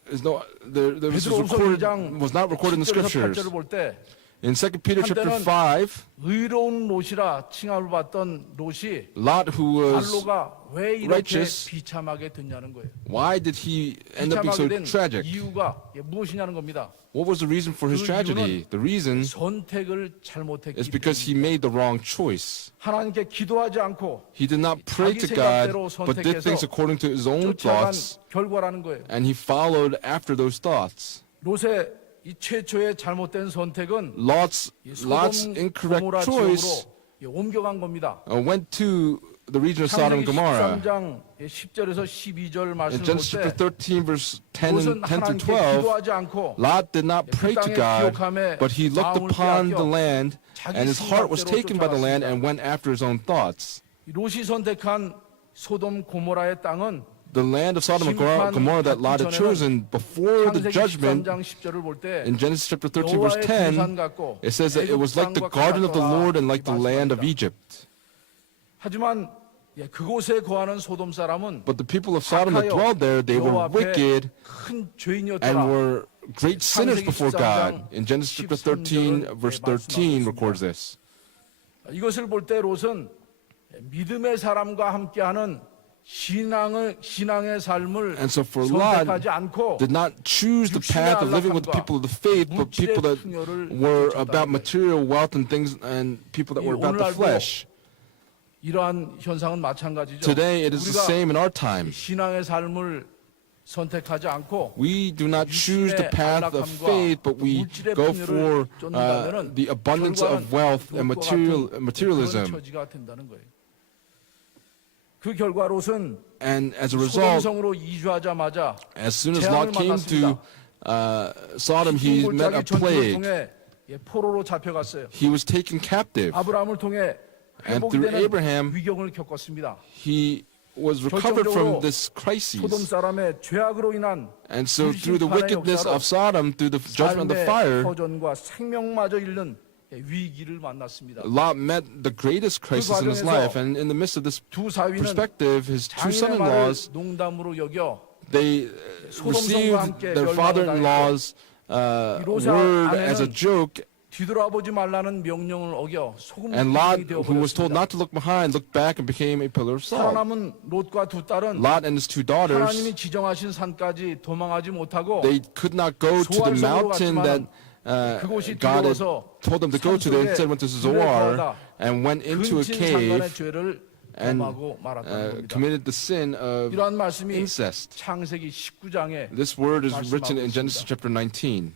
there was 베드로후서 recorded, 2장 was not recorded in the 10절에서 scriptures. 8절을 볼 때 In 2 Peter chapter 한때는 5, 의로운 롯이라 칭함을 받던 롯이 Lot, who was, 알로가 왜 이렇게 righteous, 비참하게 됐냐는 거예요. why did he end up being so 비참하게 된 tragic? 이유가 무엇이냐는 겁니다. What was the reason for his 그 tragedy? The reason 선택을 잘못했기 is because he 때문에 made the wrong choice. 하나님께 기도하지 않고 He did not pray to 자기 God, 생각대로 but did things 선택해서 according to his own 쫓아간 thoughts, 결과라는 거예요. and he followed after those thoughts. 롯의 이 최초의 잘못된 선택은 Lot's 소돔 incorrect 고모라 choice 지역으로 옮겨간 겁니다. went to the region of Sodom and 창세기 Gomorrah. 13장 10절에서 12절 In 말씀을 Genesis 볼 chapter 때 13, verse 10 롯은 10 하나님께 through 12, 기도하지 않고 Lot did not pray to God, but he looked upon the land, 자기 and his heart was 생각대로 taken by the land 쫓아갔습니다. and went after his own thoughts. 롯이 선택한 소돔 고모라의 땅은 The land of Sodom and Gomorrah that Lot had chosen before the 창세기 judgment, 13장 10절을 볼 때 in Genesis chapter 13, verse 여호와의 10, 동산 같고 it says that it was like the 애굽 garden of the 땅과 Lord and like the land of 말씀합니다. Egypt. 하지만 그곳에 거하는 소돔 사람은 But the people of Sodom that 악하여 dwelled there, they were 여호와 앞에 wicked 큰 and 죄인이었더라. were great sinners before God. In Genesis chapter 13, verse 13 records this. 이것을 볼 때 롯은 믿음의 사람과 함께하는 신앙의 삶을 And so for Lot, 선택하지 않고 did not choose the path of living with the people of the faith, but people that were about material wealth and things, and people that were about the flesh. 이러한 현상은 마찬가지죠. Today, it is the 우리가 same in our time. 신앙의 삶을 선택하지 않고 We do not choose the path of faith, but we go for the abundance of wealth and materialism. 처지가 된다는 거예요. 그 결과 롯은 And as a result, 소돔성으로 이주하자마자 as soon as Lot came to Sodom, he met a 골짜기 전투를 plague. 통해 포로로 잡혀갔어요. He was taken captive. 아브라함을 통해 And 회복이 through 되는 Abraham, 위경을 겪었습니다. he was recovered from this crisis. 소돔 사람의 죄악으로 인한 And so through the 불심판의 wickedness 역사로 of Sodom, through the judgment of the 삶의 fire, 터전과 생명마저 잃는 위기를 만났습니다. Lot met the greatest crisis in his life. And in the midst of this 두 사위는 perspective, his 2 장인의 말을 son-in-laws, 농담으로 여겨 they received their father-in-law's word as a joke. 뒤돌아보지 말라는 명령을 어겨 소금 And Lot, 되어 who was told 버렸습니다. not to look behind, looked back and became a pillar of salt. 살아남은 롯과 두 딸은 Lot and his 2 daughters, 하나님이 지정하신 산까지 도망하지 못하고 they could not go to the mountain that 그곳이 God had 두려워서 told them to go to. They instead went to Zoar and went into a 근친 cave 상간의 죄를 and 범하고 말았다는 겁니다. committed the sin of 이러한 말씀이 incest. 창세기 19장에 This word is written in 말씀하고 Genesis 있습니다. chapter 19.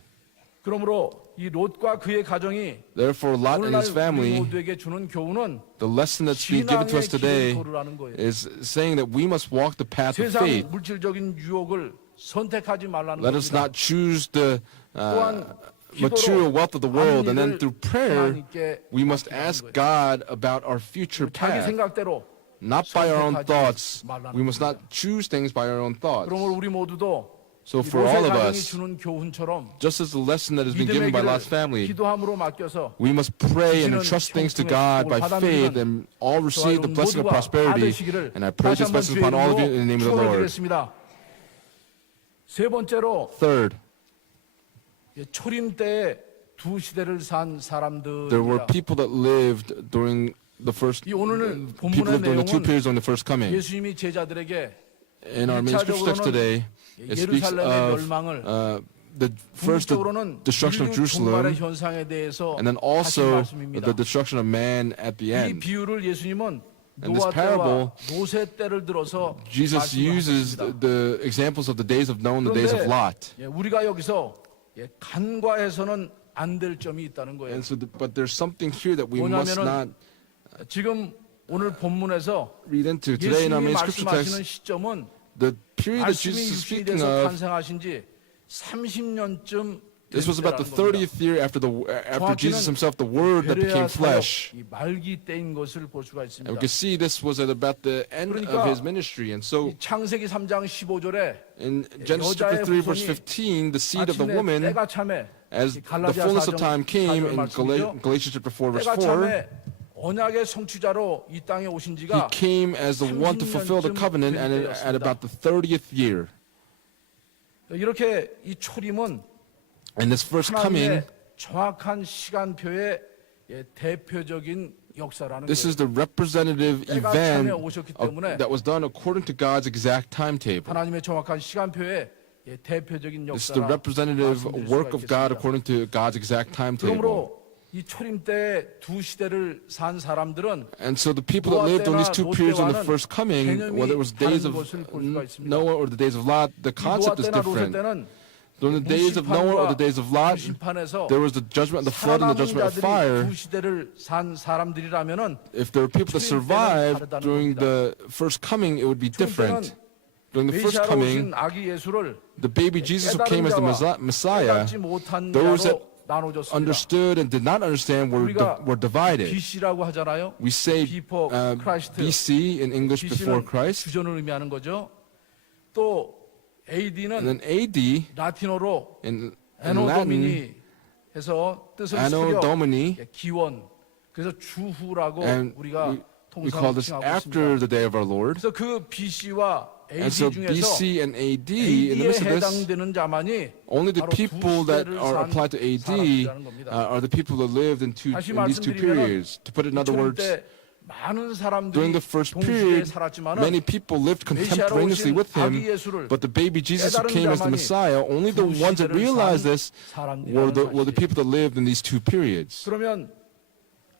그러므로 이 롯과 그의 가정이 Therefore, Lot and 오늘날 his 우리 family, 모두에게 주는 교훈은 the lesson that's being given to us 신앙의 길을 today 걸으라는 거예요. is saying that we must walk the path of 세상 faith. 물질적인 유혹을 선택하지 말라는 Let us 겁니다. not choose the 또한 material wealth of the world, and then 하는 through 일을 prayer, 하나님께 we must 맡기라는 ask 거예요. God about our future 자기 path, 생각대로 not by our own 선택하지 thoughts. 말라는 We must 겁니다. not choose things by our own thoughts. 그러므로 우리 모두도 So 이 for 롯의 all of 가정이 us, 주는 교훈처럼 just as the lesson that has been given 믿음의 by 길을 Lot's family, 기도함으로 맡겨서 we must pray and 주시는 entrust things to 형통의 God by 축복을 faith 받아들이는 and all receive the 저와 blessing of 모두가 prosperity. 받으시기를 And I pray 다시 this 한번 blessing 주의 upon all of you in the name of the 이름으로 Lord. 축원드리겠습니다. 세 번째로 Third, 초림 때에 두 시대를 산 there were 사람들입니다. people that lived during the first, 이 오늘 people lived during the two 본문의 periods during the first coming. 예수님이 제자들에게 In our main scripture text today, it speaks 예루살렘의 of 멸망을 the first the 궁극적으로는 destruction of 인류 종말의 Jerusalem, 현상에 대해서 and then 하신 also 말씀입니다. the destruction of man at the 이 end. 비유를 예수님은 And this 노아 parable, 때와 노세 때를 들어서 Jesus uses 말씀하셨습니다. the examples of the days of Noah and the days of Lot. 우리가 여기서 간과해서는 안 될 점이 있다는 거예요. And so, but there's something here that we must not 뭐냐면은 지금 오늘 본문에서 read into. Today in our 예수님이 main scripture 말씀하시는 text, 시점은 the period that 말씀이 Jesus is 육신이 speaking 돼서 of, 탄생하신 지 30년쯤 this was about the 30th year after Jesus himself, the Word that became flesh. 이 말기 때인 것을 볼 수가 And 있습니다. we can see this was at about the end 그러니까 of his ministry. And so 이 창세기 3장 15절에 in Genesis chapter 3, verse 15, the seed of the woman, 때가 참에 as 이 the 갈라디아 fullness of 4장 time came 4절 in 말씀이죠. Galatians chapter 4, verse 때가 4, 참에 언약의 성취자로 이 땅에 오신 he 지가 came as the one to fulfill the covenant and at about the 30th year. 이렇게 이 초림은 And this first coming, 하나님의 정확한 시간표의 대표적인 역사라는 this 거예요. is the representative 때가 event 참에 오셨기 때문에 that was done according to God's exact timetable. 하나님의 정확한 시간표의 대표적인 This is the 역사라 representative 말씀드릴 work 수가 of God 있겠습니다. according to God's exact timetable. 그러므로 이 초림 때 두 시대를 산 사람들은 And so the people that lived during these two periods in the first coming, whether it was days of Noah or the days of Lot, the 이 노아 concept is 때나 로세 different. 때는 During the days of Noah or the days of Lot, 심판에서 there was the judgment of the flood and the 살아남은 judgment of 자들이 fire. 두 시대를 산 사람들이라면은 If there were people that survived during the first coming, it would be different. During the first 메시아로 coming, 오신 아기 예수를 the baby Jesus who 깨달은 came as the 자와 Messiah, 깨닫지 못한 those that 자로 나눠졌습니다. understood and did not understand 우리가 were divided. BC라고 하잖아요. We say Before Christ. BC in English before BC는 Christ, 주전을 의미하는 거죠. 또 and AD는 then AD 라틴어로 in 에노 Latin, 도미니 해서 뜻을 Anno 쓰려 Domini, 기원. 그래서 주후라고 and 우리가 we call 통상 this 칭하고 after 있습니다. the day of our Lord. 그래서 그 BC와 And AD so 중에서 BC and AD, in the AD에 midst of this, 해당되는 자만이 only the 바로 people 두 that 시대를 are 산 applied to AD 사람들이라는 겁니다. are the people that lived in 다시 these two 말씀드리면은 periods. To put it in other 초림 words, 때 많은 사람들이 during the first 동시에 period, 살았지만은 many people lived 메시아로 contemporaneously 오신 with him, 아기 예수를 but the baby Jesus who 깨달은 came as the 자만이 Messiah, only the 두 ones that 시대를 realized 산 this were 사람들이라는 the 사실. people that lived in these two periods. 그러면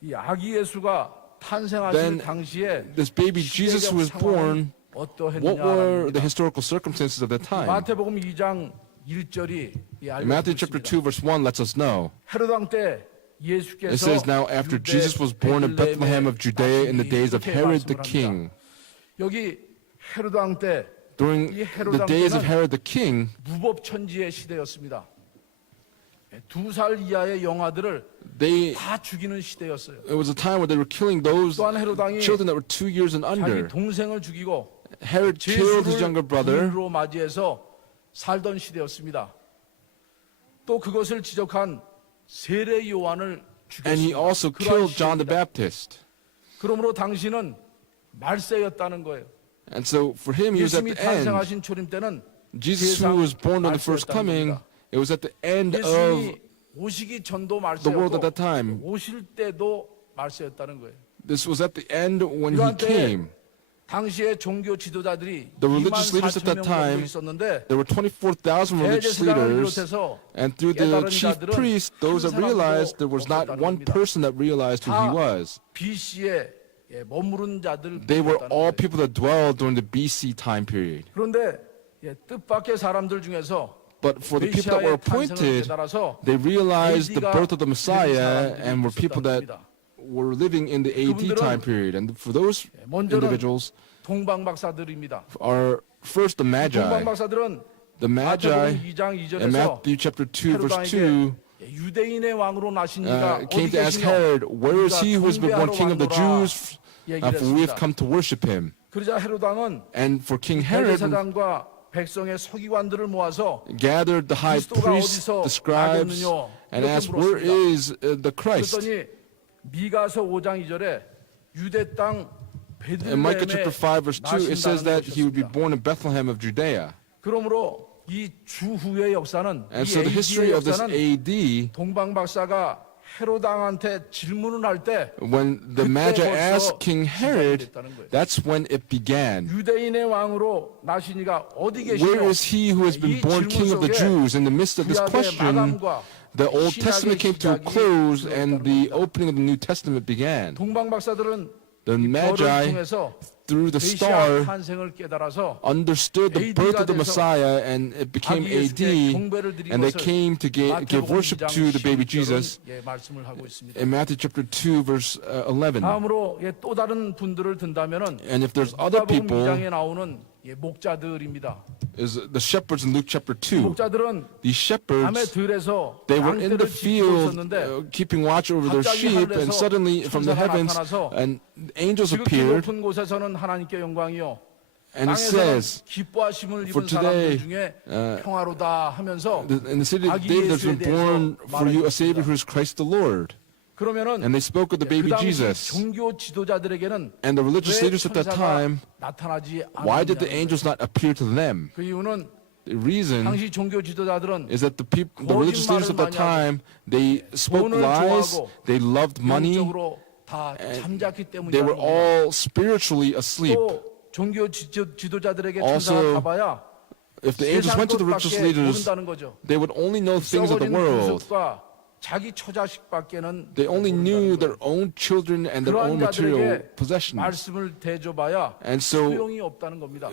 이 아기 예수가 탄생하실 Then 당시에 this baby Jesus who was 시대적 born, 상황은 what were the 어떠했느냐? historical circumstances of that time? 마태복음 2장 1절이 In Matthew chapter 2 verse 1 lets us know. 헤로당 때 It 예수께서 says, now after Jesus was born in Bethlehem of Judea in the days of Herod the king. 여기 헤로당 때 During the days of Herod the king, 무법천지의 시대였습니다. 2살 이하의 영아들을 다 죽이는 시대였어요. it was a time where they were killing those 또한 헤로당이 children that were 2 years and 자기 under. 동생을 죽이고 Herod killed his younger brother, 부인으로 맞이해서 살던 시대였습니다. 또 그것을 지적한 세례 요한을 and he 죽였습니다. also 그러한 killed John the 시대입니다. Baptist. 그러므로 당신은 말세였다는 거예요. And so for him, he was at 예수님이 the end. 탄생하신 초림 때는 Jesus who was born on the first coming, it was at the end of 예수님이 오시기 전도 the world at that 말세였고 time. 오실 때도 말세였다는 거예요. This was at the end when he 이러한 때에 came. 당시의 종교 지도자들이 The religious leaders at that 24,000명 time, 정도 있었는데 There were 24,000 religious 대제사장을 leaders, 비롯해서 and through the 깨달은 chief 자들은 priests, those 한 that realized there was not 사람도 one 없었다는 person that realized who he 다 was. BC에 머무른 자들 They were 거예요. all people that dwelled during the BC time period. 그런데 뜻밖의 사람들 중에서 But for the people that were 메시아의 탄생을 appointed, 깨달아서 they realized the AD가 birth of the Messiah 사람들이 and were people that 있었답니다. were living in the AD 그분들은 time period. And for those 먼저는 individuals 동방 박사들입니다. are first the 동방 Magi. 박사들은 The 마태복음 Magi 2장 in 2절에서 Matthew chapter 2 verse 헤로당에게 2 유대인의 왕으로 나신 이가 어디 came to ask 계시냐? Herod, "Where is he who has been born king of the Jews? 얘기를 For we have 했습니다. come to worship him." 그러자 헤롯 왕은 And for King Herod 대제사장과 백성의 서기관들을 모아서 gathered the high 그리스도가 priests, 어디서 the scribes, 나겠느냐? and 이렇게 asked, "Where 물었습니다. is the Christ?" 그랬더니 미가서 5장 2절에 유대 땅 In Micah chapter 5 verse 2, it says that he would be 나신다는 born in Bethlehem of Judea. 그러므로 이 주후의 역사는 And 이 so the history AD의 of this 역사는 AD, 동방 박사가 헤롯 왕한테 질문을 할 때 when the Magi 그때 asked 벌써 King 시작이 Herod, 됐다는 거예요. that's when it began. 유대인의 왕으로 나신 이가 어디 Where 계시냐? is he who has been 이 born 질문 king of the 속에 Jews? In the midst of this 구약의 question, 마감과 the Old 신약의 Testament came to a 시작이 close and the 들어갔다는 opening of the New Testament began. 동방 박사들은 The 이 별을 Magi, 통해서 through the 메시아 star, 탄생을 깨달아서 understood the birth of the AD가 돼서 Messiah, and it became 아기 예수께 AD, 경배를 드린 and they 것을 came to give worship to the baby Jesus. 말씀을 하고 있습니다. In Matthew chapter 2 verse 11. 다음으로 또 다른 분들을 든다면은 And if there's other 누가복음 people, 2장에 나오는 목자들입니다. is the shepherds in Luke chapter 2. 목자들은 These 밤에 shepherds, 들에서 they were in the 양떼를 지키고 field 있었는데 keeping watch over their 갑자기 sheep, and 하늘에서 suddenly from the 천사가 heavens 나타나서 and angels 지극히 appeared, 높은 곳에서는 하나님께 영광이요 and it 땅에서는 says, 기뻐하심을 for 입은 사람들 today, 중에 평화로다 하면서 in the city of 아기 David there's 예수에 been born 대해서 for you a Savior 말해줬습니다. who is Christ the Lord. 그러면은 And they spoke of the 그 baby 당시 Jesus. 종교 지도자들에게는 And the religious 왜 leaders at that 천사가 time, 나타나지 why did the 않았느냐? angels not appear to them? 그 이유는 The reason 당시 종교 지도자들은 is that the religious leaders at that time, they spoke 돈을 lies, 좋아하고 they loved money, 영적으로 다 잠잤기 they were 때문이다. all spiritually asleep. 또 종교 지도자들에게 Also, 천사가 가봐야 If the angels 세상 went to the religious 것밖에 leaders, 모른다는 거죠. they would only know things of the 썩어진 world. 금속과 자기 처자식밖에는 They only knew 모른다는 their 거예요. own children and their own 그러한 material 자들에게 possessions. 말씀을 대줘봐야 And so 소용이 없다는 겁니다.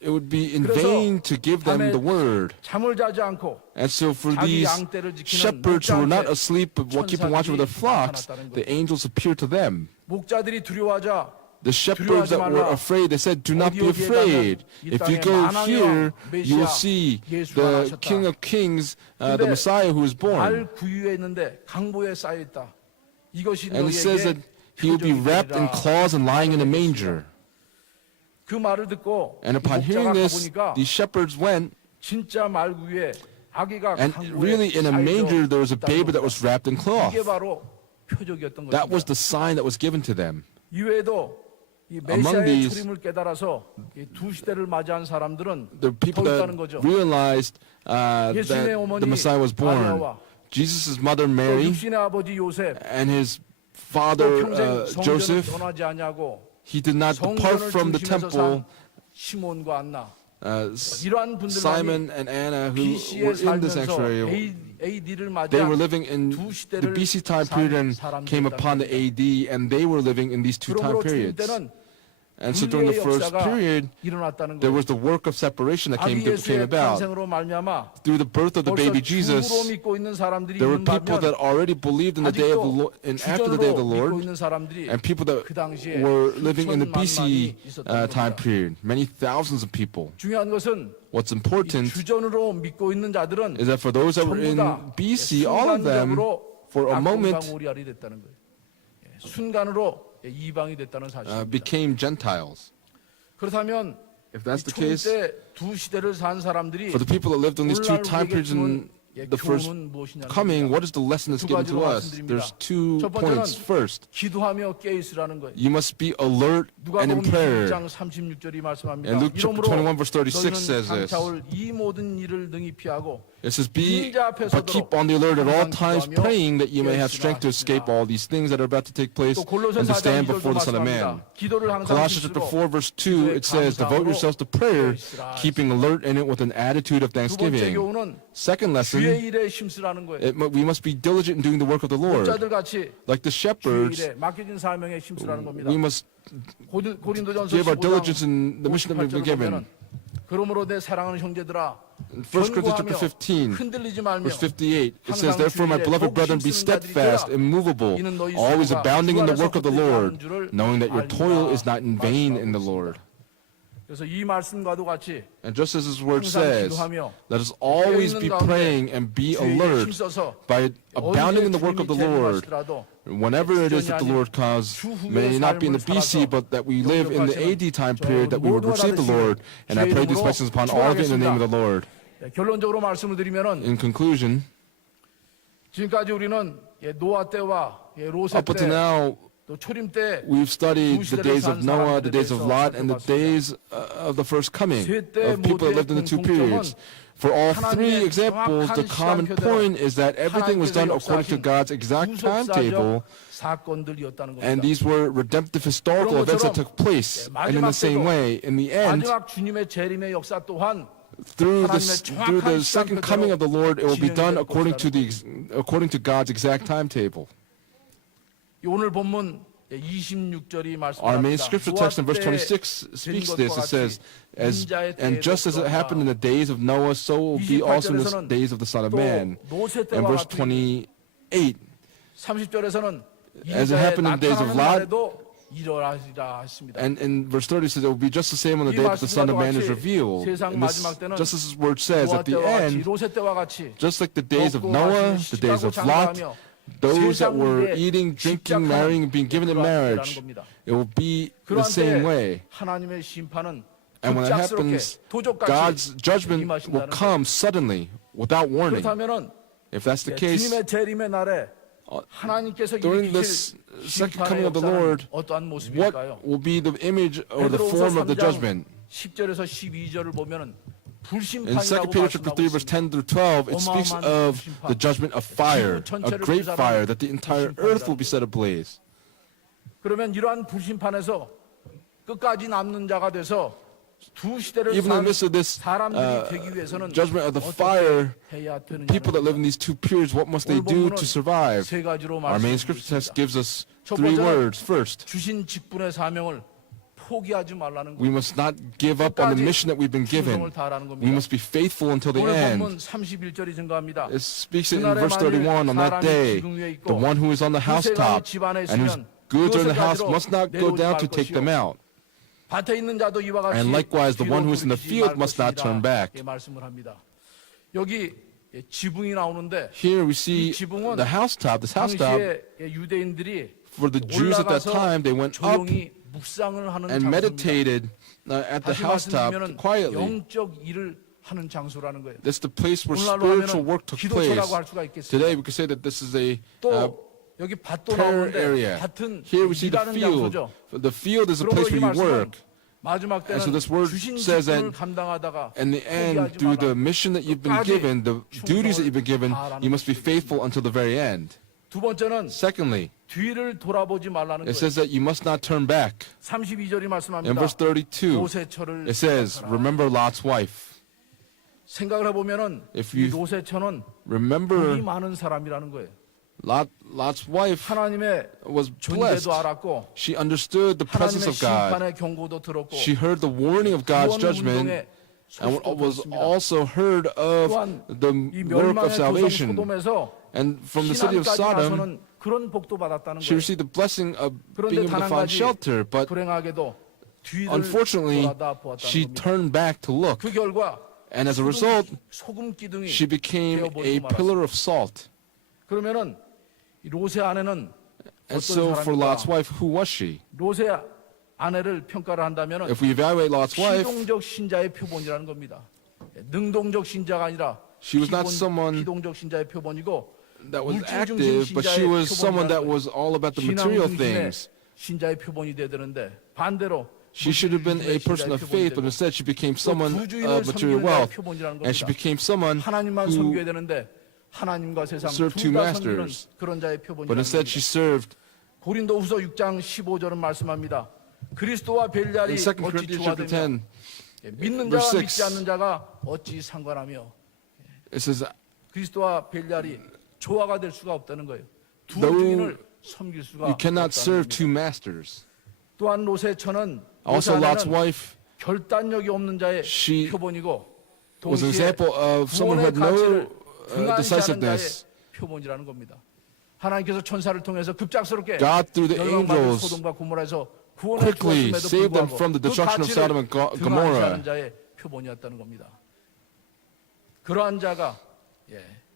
it would be in 그래서 vain to give them 밤에 the word. 잠을 자지 않고 And so for 자기 these 양떼를 지키는 shepherds who were not 목자한테 asleep but were keeping watch over their flocks, 나타났다는 the angels appeared to them. 목자들이 두려워하자 The shepherds that were afraid, they said, "Do not be 어디 어디에 afraid. 가면 이 If you 땅에 go 만왕의 here, 왕, you will 메시아, see 예수가 the 나셨다." King of Kings, the 근데 Messiah who is born." 알 구유에 있는데 강보에 쌓여 있다. 이것이 And it says that 너희에게 he will be wrapped in 표적이니라. claws and lying in a manger. 그 말을 듣고 And 이 upon hearing 목자가 this, 가보니까 these shepherds went, 진짜 말 구유에 아기가 and 강보에 really in a 쌓여 manger there was a 있다는 baby that 겁니다. was wrapped in cloth. 이게 바로 표적이었던 That was 것입니다. the sign that was given to them. 이외에도 이 Among 메시아의 these- 출임을 깨달아서 이 두 시대를 맞이한 사람들은 The people 더 that 있다는 거죠. realized 예수님의 that 어머니 the Messiah was born, 마리아와 Jesus' mother 또 Mary 육신의 아버지 요셉 and his 또 father 평생 성전을 Joseph, 떠나지 않냐고 he did not depart 성전을 from the 중심에서 temple. 산 시몬과 안나 S- 이러한 분들만이 Simon and Anna who BC에 were in the 살면서 sanctuary, AD를 they were 맞이한 living in 두 the 시대를 BC time 산 period and 사람들이라는 came upon the 겁니다. AD, and they were living in these two time 그러므로 주님 periods. 때는 And so during the 분리의 first 역사가 period, 일어났다는 there 거예요. was the work of separation that 아기 came 예수의 about. 탄생으로 말미암아 Through the birth of the 벌써 baby 주로 Jesus, 믿고 있는 사람들이 there were 있는 people that 반면 already believed in the day of the 아직도 Lord, and after the day of the 주전으로 믿고 Lord, 있는 사람들이 and people that 그 당시에 were living in the 수천만 BC 만이 있었다는 time 겁니다. period, many thousands of people. 중요한 것은 What's 이 important 주전으로 믿고 있는 자들은 is that for those that were in 전부 다 BC, all of them, 순간적으로 for a moment, 오리알이 됐다는 거예요. 순간으로 이방이 됐다는 사실입니다. became Gentiles. 그렇다면 If that's the 초림 case, 때두 시대를 산 사람들이 for the people that lived in these two 오늘날 time periods in 우리에게 the first 교훈은 무엇이냐는 coming, 겁니다. what is the lesson that's 두 given to 가지로 us? 말씀드립니다. There's two 첫 번째는 points. First, 기도하며 깨 있으라는 거예요. you must be alert and in 누가복음 prayer. 21장 36절이 말씀합니다. And Luke chapter 21 verse 36 너희는 says this. 감차올 이 모든 일을 능히 피하고 It says, be, 인자 앞에 but keep on the alert at all times, 항상 praying that you may have 기도하며 strength to escape all these things that are about to take place 또 골로새 and to 4장 stand 2절도 before the Son of Man. 말씀합니다. 기도를 항상 Colossians chapter 힘쓰고 4 verse 2, it says, devote yourselves to prayer, keeping alert in it with an attitude of 두 번째 thanksgiving. 교훈은 Second lesson, 주의 일에 힘쓰라는 거예요. we must be diligent in doing the work of the Lord. 목자들 같이 Like the 주의 shepherds, 일에 맡겨진 사명에 힘쓰라는 겁니다. we must 고린도전서 give our 15장 diligence in the mission that we've been 58절을 given. 보면은 그러므로 내 사랑하는 형제들아 In 1 Corinthians chapter 견고하며 15, 흔들리지 말며 verse 58, it says, 항상 therefore, my 주의 일에 beloved 더욱 brethren, be 힘쓰는 자들이 steadfast, 되라. immovable, 이는 너희 always 수고가 abounding in the 주 work of the 안에서 Lord, 헛되지 않은 줄을 knowing that your 알리라. toil is not in vain in the Lord. 그래서 이 말씀과도 같이 And just as His word 항상 says, 기도하며 let us always be praying and be 주의 alert 힘써서 by abounding in the 언제 work of the 주님이 Lord. 재림하시더라도 Whenever it is that the Lord comes, may not be in the BC, but that we live in the AD time period, that we would receive the Lord. And I pray these blessings upon all of you in the name of the Lord. 예, 결론적으로 말씀을 드리면은 In conclusion, 지금까지 우리는 노아 때와 로세 up until 때, now, 또 초림 때 we've studied the days of Noah, the days of Lot, and the days of the first coming of people that lived in the two periods. For all three examples, the common point is that everything was done according to God's exact timetable, 사건들이었다는 겁니다. and these were redemptive historical events that took place. And in the same way, in the end, 마지막 주님의 재림의 역사 또한 through the second coming of the Lord, it will be done according to God's exact timetable. 오늘 본문 26절이 Our main 말씀합니다. scripture text in verse 26 speaks this. It says, and just as it happened in the days of Noah, so will be also in the days of the Son of Man. And verse 28, 30절에서는 as it happened in the days of Lot, 일어나시라 했습니다. and in verse 30 it says it will be just the same on the day that the Son of Man is revealed. And this, just as His word says, at the end, 로세 때와 같이 just like the days of Noah, the days of Lot, those that were eating, drinking, marrying, and being given in marriage, it will be the same way. 하나님의 심판은 And when that happens, God's judgment will come suddenly, without warning. 그렇다면은 If that's the case, 주님의 재림의 날에 하나님께서 during 일으키실 this second coming 심판의 of the 역사는 Lord, 어떠한 모습일까요? what will be the image or the 베드로후서 form of the 3장 judgment? 10절에서 12절을 보면은 In 2 불심판이라고 Peter chapter 3, verse 말씀하고 10 through 12, it speaks of the judgment of fire, a great fire, that the entire earth will be set ablaze. 그러면 이러한 불심판에서 끝까지 남는 자가 돼서 두 시대를 Even in 산 the midst of this 사람들이 되기 위해서는 judgment of the 어떻게 fire, 해야 되느냐는 people that live in these two periods, what must they do to survive? 세 가지로 Our main scripture text 말씀드리겠습니다. gives us 첫 three 번째는 words. First, 주신 직분의 사명을 포기하지 말라는 we 것. must not give up on the mission that we've been given. 충성을 다하라는 We 겁니다. must be faithful until the 오늘 end. 본문 31절이 증거합니다. It speaks in 그날에 verse 만일 31, on that 사람이 day, 지붕 위에 있고 the one who is on the 그새가 housetop 집 안에 and whose 있으면 goods are in the 그것을 house 가지러 must not go 내려오지 down 말 to take them 것이요. out. 밭에 있는 자도 이와 같이 And likewise, the 뒤로 one who is in the 돌이키지 field 말 must not 것이니라. turn back. 예, 말씀을 합니다. 여기 지붕이 나오는데 Here we see 이 지붕은 the housetop, this housetop, 당시에 유대인들이 for the Jews at that 올라가서 time, they went up 조용히 묵상을 하는 and 장소입니다. meditated at the 다시 housetop 말씀드리면 quietly. 영적 일을 하는 장소라는 거예요. That's the place where 오늘날로 spiritual 하면 work took place. 기도처라고 할 수가 있겠습니다. Today we could say that this is a 또 여기 밭도 prayer 나오는데 area. 밭은 Here we see the 일하는 field. 장소죠. The field is a 그러므로 place 이 where you 말씀은 work. 마지막 때는 And so this word 주신 says that 직분을 감당하다가 In the end, 포기하지 through the 말라. mission that you've been 끝까지 given, the duties that you've been given, you must be faithful until the very end. 두 번째는 Secondly, 뒤를 돌아보지 말라는 it 거예요. says that you must not turn back. 32절이 In 말씀합니다. verse 32, 로세처를 it says, 생각하라. remember Lot's wife. 생각을 해보면은 If 이 you 로세처는 돈이 remember 많은 사람이라는 거예요. Lot's wife 하나님의 was blessed. 존재도 알았고 She understood the presence 하나님의 of God. 심판의 경고도 들었고 She heard the warning of God's 구원 judgment 운동의 and 소식도 was 들었습니다. also heard of 또한 the 이 work of 멸망의 도성 salvation. 소돔에서 And from the city of 신앙까지 Sodom, 가서는 그런 복도 받았다는 she 거예요. received the blessing of 그런데 being able 단 to 한 find 가지 shelter, but 불행하게도 뒤를 unfortunately, 돌아다 보았다는 she 겁니다. turned back to look. 그 결과 And as a result, 소금 기둥이 she became a 되어버리고 pillar of salt. 그러면은 이 로세 아내는 And 어떤 so for Lot's 사람일까? wife, who was she? 로세 아내를 평가를 한다면은 If we evaluate Lot's wife, 피동적 신자의 표본이라는 겁니다. 능동적 신자가 아니라 She was not someone 피동적 신자의 표본이고 that was 물질 중심 active, but she 신자의 was someone that 표본이라는 was all about the 신앙 material 중심의 things. 신자의 표본이 되야 되는데 반대로 She should have been a 물질 person 중심의 of 신자의 faith, but 표본이 instead she became 되고 someone 또 부주인을 of material 섬기는 자의 wealth. 표본이라는 And she 겁니다. became someone 하나님만 who, 섬겨야 되는데 하나님과 세상 served two 둘 다 섬기는 masters. 그런 자의 but 표본이라는 instead 겁니다. she served. 고린도후서 6장 15절은 말씀합니다. 그리스도와 벨리알이 In 2 어찌 Corinthians chapter 조화되며 10, 믿는 verse 자와 6. 믿지 않는 자가 어찌 상관하며 it says, 그리스도와 벨리알이 조화가 될 수가 없다는 거예요. 두 Though 주인을 섬길 수가 you cannot serve 없다는 겁니다. two masters. 또한 로세처는 Also, Lot's 로세 wife 결단력이 없는 자의 She 표본이고 was an 동시에 example of someone who 구원의 had 가치를 no 등한시하는 자의 decisiveness. 표본이라는 겁니다. 하나님께서 천사를 통해서 급작스럽게 God, through the 멸망받은 angels, 소돔과 고모라에서 quickly saved them from the destruction of Sodom and Gomorrah. 자의 표본이었다는 겁니다. 그러한 자가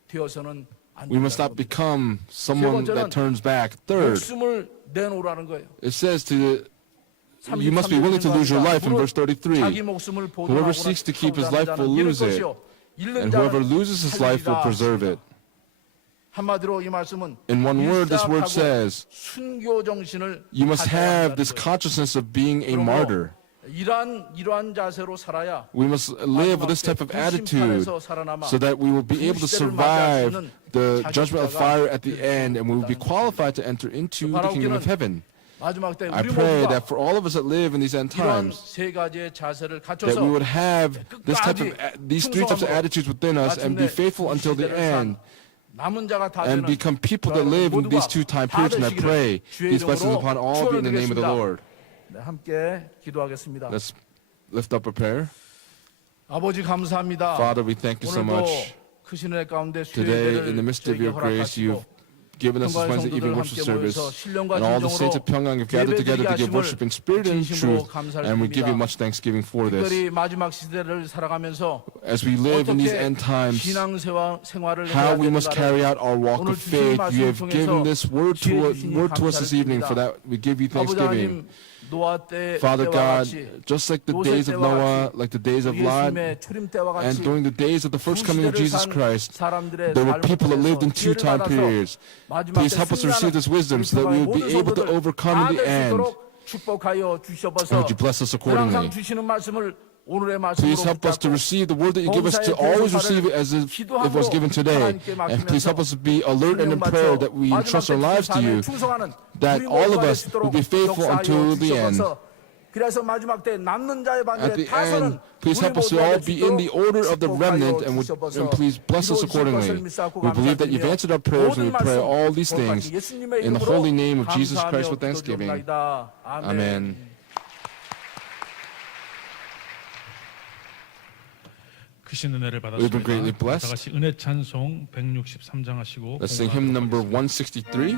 되어서는 안 We must not 된다는 겁니다. become someone that turns back. Third, 목숨을 내놓으라는 거예요. it says you must be willing to lose your life in verse 33. 자기 목숨을 Whoever seeks to keep his life will lose it, and whoever loses his life will preserve it. 한마디로 이 말씀은 In one word, this word 일사하고 says, 순교 정신을 you must 가져야 have 한다는 this 거예요. consciousness of being a martyr. 이러한 자세로 살아야 We must live with this type of attitude so that we will be able to survive the judgment of fire at the end, and we will be qualified to enter into the kingdom of heaven. 마지막 때 I 우리 pray 모두가 that for all of us that live in these end 이러한 times, 세 가지의 자세를 that we 갖춰서 would have this type of these three types of attitudes within us and be faithful until the end, 남은 자가 다 and 되는 become people that live in these two time periods. And I pray these blessings upon all be in the name of the Lord. 네, 함께 기도하겠습니다. Let's lift up a prayer. 아버지 감사합니다. Father, we thank you so 오늘도 much. 크신 은혜 가운데 Today, in the midst of 저에게 your grace, you've 허락하시고 given us this Wednesday evening worship service, and all the saints of Pyongyang have gathered together to give worship in spirit and in truth, and we give you much thanksgiving for this. 특별히 마지막 시대를 살아가면서 As we live in these 어떻게 end times, 신앙 생활을 how 해야 we must carry 되는가를 out our walk 오늘 of 주신 faith. 말씀을 You have given 통해서 this word 지혜 주시니 to us this evening. For 감사를 that, we give you 아버지 thanksgiving. 하나님 노아 때 Father 때와 God, 같이 just like the 요셉 days of 때와 Noah, 같이 like the days of Lot, 예수님의 출임 때와 and 같이 during the days of the first coming of 두 Jesus 시대를 산 Christ, 사람들의 there were 삶을 people that lived in two 통해서 time 지혜를 받아서 periods. 마지막 Please 때 help us to receive this wisdom so that we will be able to overcome in the end. 축복하여 And 주셔서 would you bless us 항상 accordingly? 주시는 말씀을 오늘의 Please 말씀으로 help us to 붙잡고 receive the word that you give us, to always receive it as if it was given today. And please help us to be alert and in prayer that we entrust our lives to you, that all of us will be faithful until the end. 그래서 마지막 때 남는 자의 At the 반열에 다서는 end, please help us to all be in the order of the remnant, and please bless us accordingly. We believe that you've answered our prayers, and we pray all these things in the holy name of Jesus Christ with thanksgiving. Amen. 크신 은혜를 We've been greatly 받았습니다. blessed. 다 같이 은혜 찬송 163장 하시고 Let's sing hymn number 163.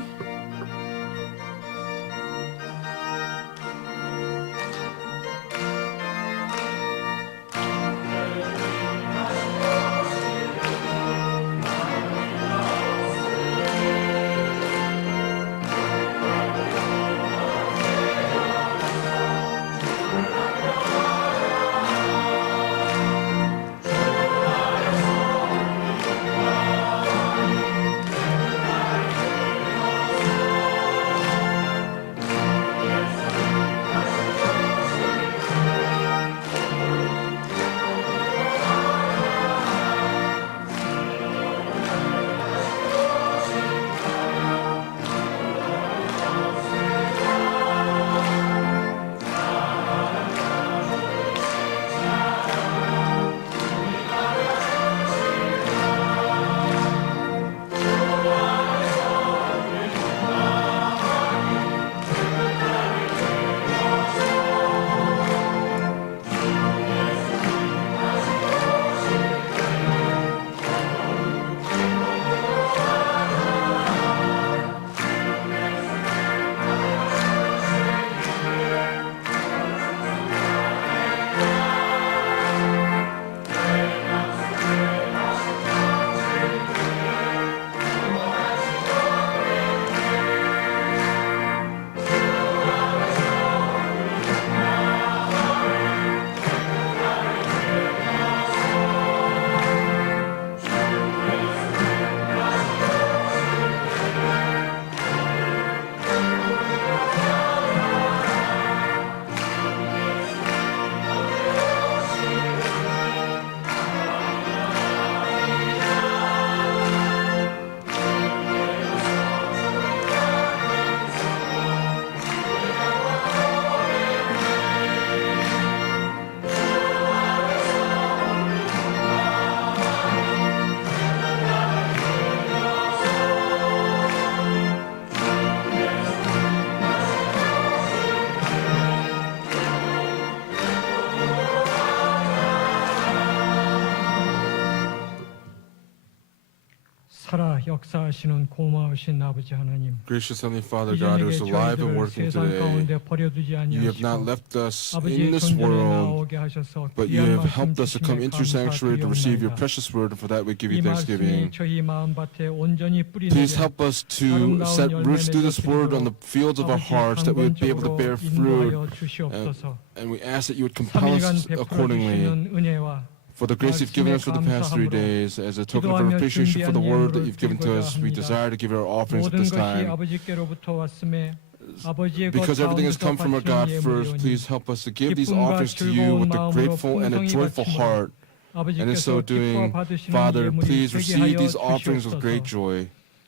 역사하시는 고마우신 아버지 하나님, Gracious Heavenly Father God, who 이전에게 is alive and 저희들을 working 세상 today, 가운데 버려두지 you have not 아니하시고 left us in 아버지의 this 존전에 world, 나오게 하셔서 but you 귀한 have 말씀 helped us to come 주심에 into your sanctuary to receive your 감사드리옵나이다. precious word, and for that we give you 이 말씀이 thanksgiving. 저희 마음밭에 온전히 뿌리내려 Please help us to set roots through this word on the fields of our hearts, that we would be able to bear fruit, 인도하여 주시옵소서. and we ask that you would compel 3일간 us 베풀어 accordingly. 주시는 은혜와 For the grace you've given us for the past 3 days, as a token of our appreciation for the word that you've given to us, we desire to give our offerings at 모든 this 것이 time. 아버지께로부터 왔음에 아버지의 것 Because everything has 가운데서 come from our God 바치는 first, 예물이오니 please help us to give these 기쁨과 offerings to you 즐거운 with a 마음으로 grateful and a 풍성히 joyful 바치므로 heart. And in so 아버지께서 기뻐 doing, 받으시는 Father, 예물이 please 되게 receive 하여 these offerings with great 주시옵소서. joy.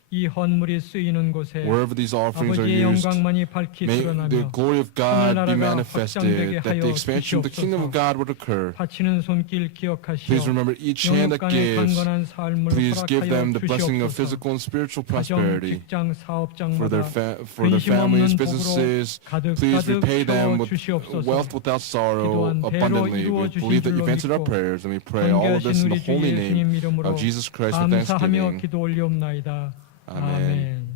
이 헌물이 쓰이는 곳에 Wherever these offerings are 아버지의 used, 영광만이 밝히 may the 드러나며 glory of God be 하늘나라가 manifested, 확장되게 that the 하여 expansion of the kingdom of 주시옵소서. God would occur. 바치는 손길 기억하시어 Please remember each hand that 영육간의 gives. 강건한 삶을 Please give 허락하여 them the blessing of 주시옵소서. physical and spiritual 가정, prosperity. 직장, For their, 사업장마다 for their 근심 families, 없는 복으로 businesses, 가득 please repay them 채워 with 주시옵소서. wealth without sorrow 기도한 대로 abundantly. We 이루어 believe that 주신 you've 줄로 answered our 믿고 prayers, and we pray all of this in 존귀하신 the 우리 주 holy name 예수님 이름으로 of Jesus Christ with 감사하며 thanksgiving. 기도 올리옵나이다. Amen. 아멘.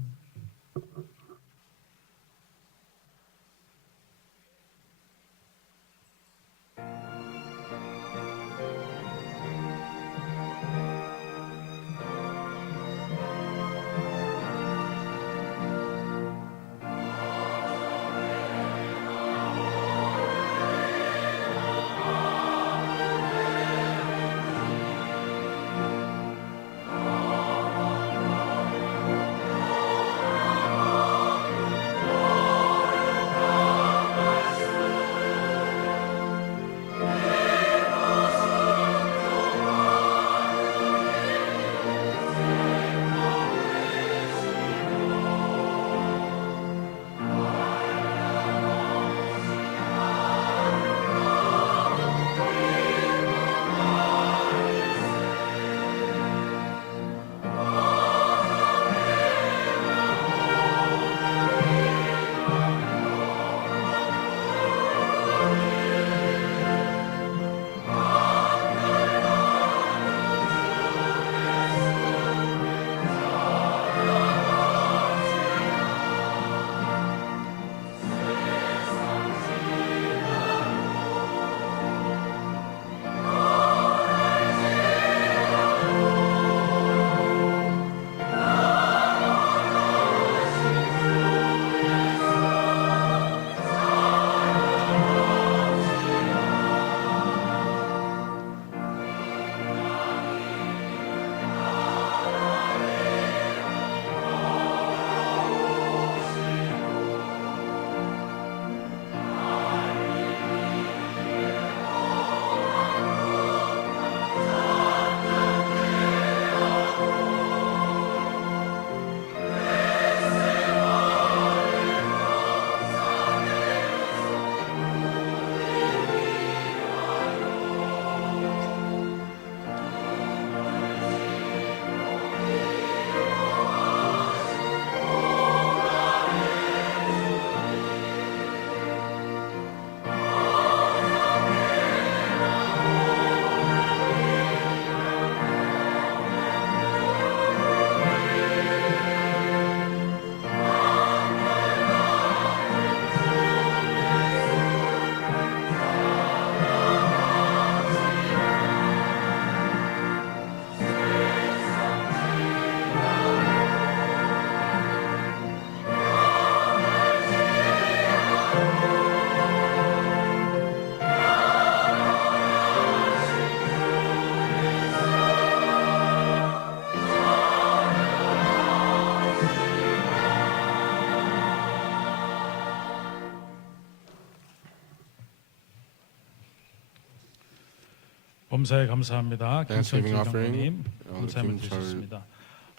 범사에 감사합니다. Thanksgiving 김철주 offering. 장로님 감사함을 김철 드리셨습니다.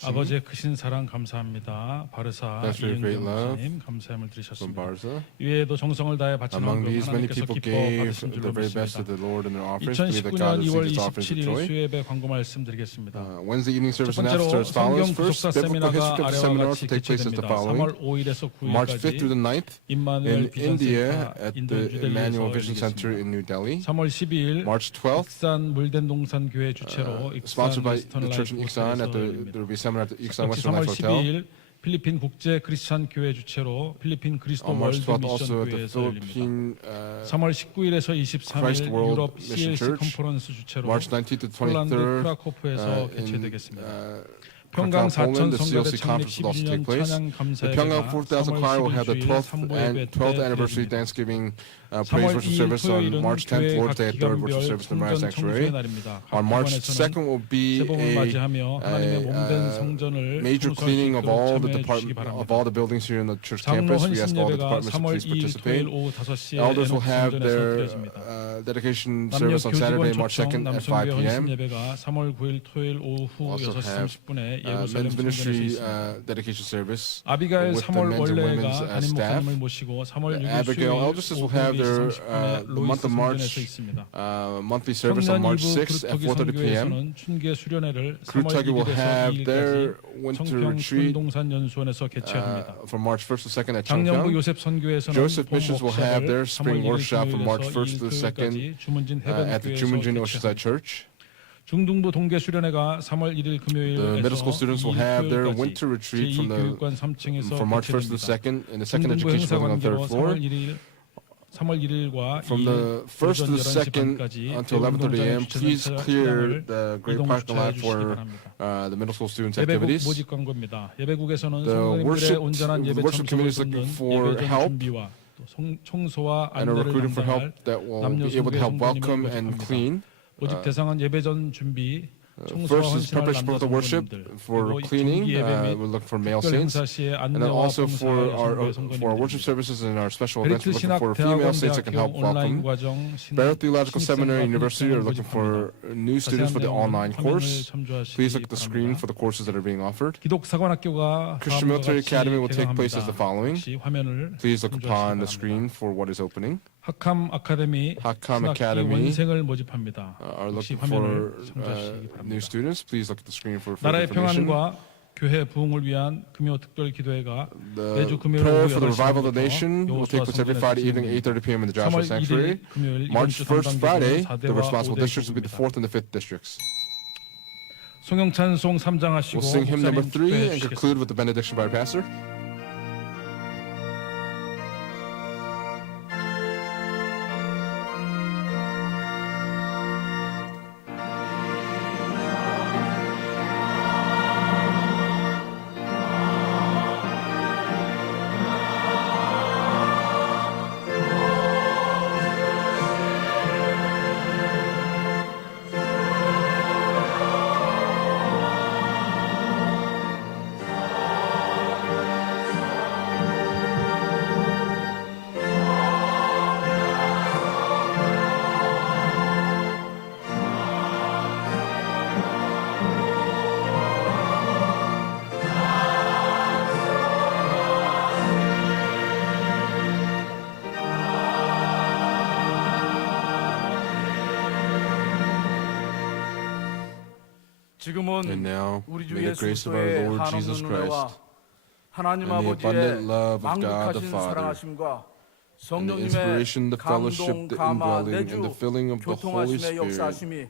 아버지의 크신 사랑 감사합니다. 바르사 That's your great 이은경 love 목사님 감사함을 from 드리셨습니다. Barza. 이외에도 정성을 다해 바치는 Among 헌금 these, many 하나님께서 people 기뻐 gave 받으신 줄로 the very best to 믿습니다. the Lord in their offerings. Believe that God 2019년 2월 receives these offerings with 27일 joy. 수요예배 광고 말씀드리겠습니다. Wednesday evening service 첫 번째로 announced as follows. 성경 First, 구속사 biblical history 세미나가 of the 아래와 seminars 같이 will take place as the 개최됩니다. following. 3월 5일에서 March 5th through 9일까지 the 9th 임마누엘 in India 비전센터 at 인도 the 뉴델리에서 Emmanuel Vision Center 열리겠습니다. in New Delhi. 3월 10일 March 12th, 익산 물된 동산 교회 주체로 sponsored by 익산 the 웨스턴 church in 라이프 Iksan at 호텔에서 there 열립니다. will be assembly seminar at the East Western 3월 Life Hotel. 12일 필리핀 국제 크리스찬 교회 주최로 필리핀 그리스도 On March 월드 12th, also 미션 at the 교회에서 열립니다. Philippine 3월 19일에서 Christ 23일 World 유럽 Mission CLC Church, 컨퍼런스 주최로 March 19th to 폴란드 23rd 크라코프에서 in 개최되겠습니다. 평강 Krakow, 4천 Poland, the 성가대 CLC 창립 conference will also take 12주년 place. 찬양 The Pyongyang 감사예배가 4,000 choir will have the 3월 12th 12일 anniversary Thanksgiving praise worship service on March 10th, Lord's Day, third worship service in the Mariah Sanctuary. On March 2nd will be a major cleaning of all the buildings here in the church campus. We ask all the departments to please participate. Elders will have their dedication service on Saturday, March 2nd at 5 p.m. 예배가 3월 9일 토요일 오후 Also 6시 have 30분에 men's 예루살렘 ministry 성전에서 있습니다. dedication service 아비가일 with the 3월 men's and 원래가 women's 담임 staff. 목사님을 모시고 3월 6일 Abigail 수요일 eldresses will 오후 have 4시 their 30분에 the month 로이스 of March 성전에서 있습니다. monthly service on 청년 March 2부 6th at 그루터기 4:30 p.m. 선교회에서는 춘계 수련회를 3월 Kurutagi will 1일에서 have 2일까지 their winter 청평 retreat 순동산 연수원에서 개최합니다. from March 1st to 2nd at 장년부 Chongpyeong. 요셉 선교회에서는 Joseph 봄 Missions will have their 워크숍을 spring 3월 1일 workshop from March 금요일에서 1st to 2일 2nd 토요일까지 주문진 at the Jumunjin 해변교회에서 Oceanside 개최합니다. Church. 중등부 동계 수련회가 3월 1일 The 금요일에서 middle school students will 2일 have their 토요일까지 winter retreat from 제2교육관 3층에서 from March 1st to 개최됩니다. 2nd in the second 중등부 education 행사 building on the third 관계로 floor. 3월 1일과 From the 1st to the 2nd until 11:30 a.m. Please clear the great parking lot for the middle school students' 예배국 activities. 모집 광고입니다. 예배국에서는 The 성도님들의 worship- 온전한 예배 the worship committee is 참석을 돕는 looking for 예배전 help 준비와 또 청소와 And are 안내를 recruiting for 담당할 help that will 남녀 be able to help 성도님을 welcome and 모집합니다. clean. 모집 대상은 예배전 준비, 청소와 First is 헌신할 preparation for the 남자 worship. 성도님들, For 그리고 cleaning, 정기 예배 및 we'll look for male 특별 saints. 행사 시에 And then 안내와 also for 봉사할 our 성도의 worship 성도님들. services and our special events, 베리틀 we're looking 신학 for female 대학원 saints that can help 대학교 온라인 welcome. 과정 Barrett Theological Seminary and University are 신입생을 looking for 모집합니다. new students for the online course. 참조하시기 Please look at the screen 바랍니다. for the courses that are being offered. 기독사관학교가 Christian Military Academy will take place as the following. 역시 화면을 Please look upon the 참조하시기 screen 바랍니다. for what is opening. 학함 아카데미 Hakam 신학기 Academy 원생을 모집합니다. are 역시 looking 화면을 for 참조하시기 new 바랍니다. students. Please look at the screen for further 나라의 information. 평안과 교회 부흥을 위한 금요 특별 기도회가 The 매주 금요일 prayer 오후 for the revival of the 8시 nation will take place every Friday evening, 8:30 p.m. in the Joshua 3월 Sanctuary. 1일 금요일 March 이번 주 1st, Friday, 담당 the 교구는 responsible 4대 districts will be the 4th and the 5th districts. 송영찬송 3장 하시고 We'll sing hymn number 목사님 3 축도해 and 주시겠습니다. conclude with the benediction by our pastor. 지금은 And now, 우리 주 may the 예수 grace of our 그리스도의 Lord 한없는 Jesus 은혜와 Christ 하나님 and the 아버지의 abundant love of God the 망극하신 Father 사랑하심과 and the 성령님의 inspiration, the fellowship, 감동, the 감화, indwelling, and the 내주 filling of the Holy 교통하심의 Spirit 역사하심이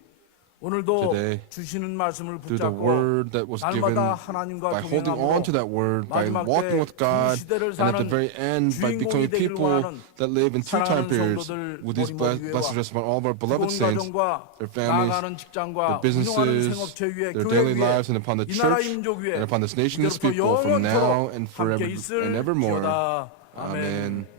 오늘도 today, 주시는 말씀을 through the 붙잡고 word that was given, 날마다 하나님과 by holding on to 동행함으로 that word, by 마지막 walking with 때 God, 그 시대를 and at the 사는 very end, by becoming 주인공이 되기를 people 원하는 that live in two time 사랑하는 periods, 성도들 with these 머리 위에와 blessings rest upon all of our beloved 좋은 saints, 가정과 their families, 나아가는 직장과 their 운영하는 businesses, 생업체 위에 their 교회 daily 위에 lives, and upon the 이 나라 church, 민족 위에 and upon this nation, this 이제부터 people, from now 영원토록 and forever 함께 있을 and evermore. 지어다. 아멘. Amen.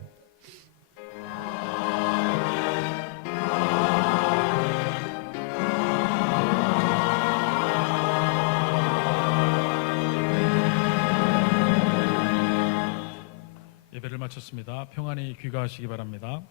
예배를 마쳤습니다. 평안히 귀가하시기 바랍니다.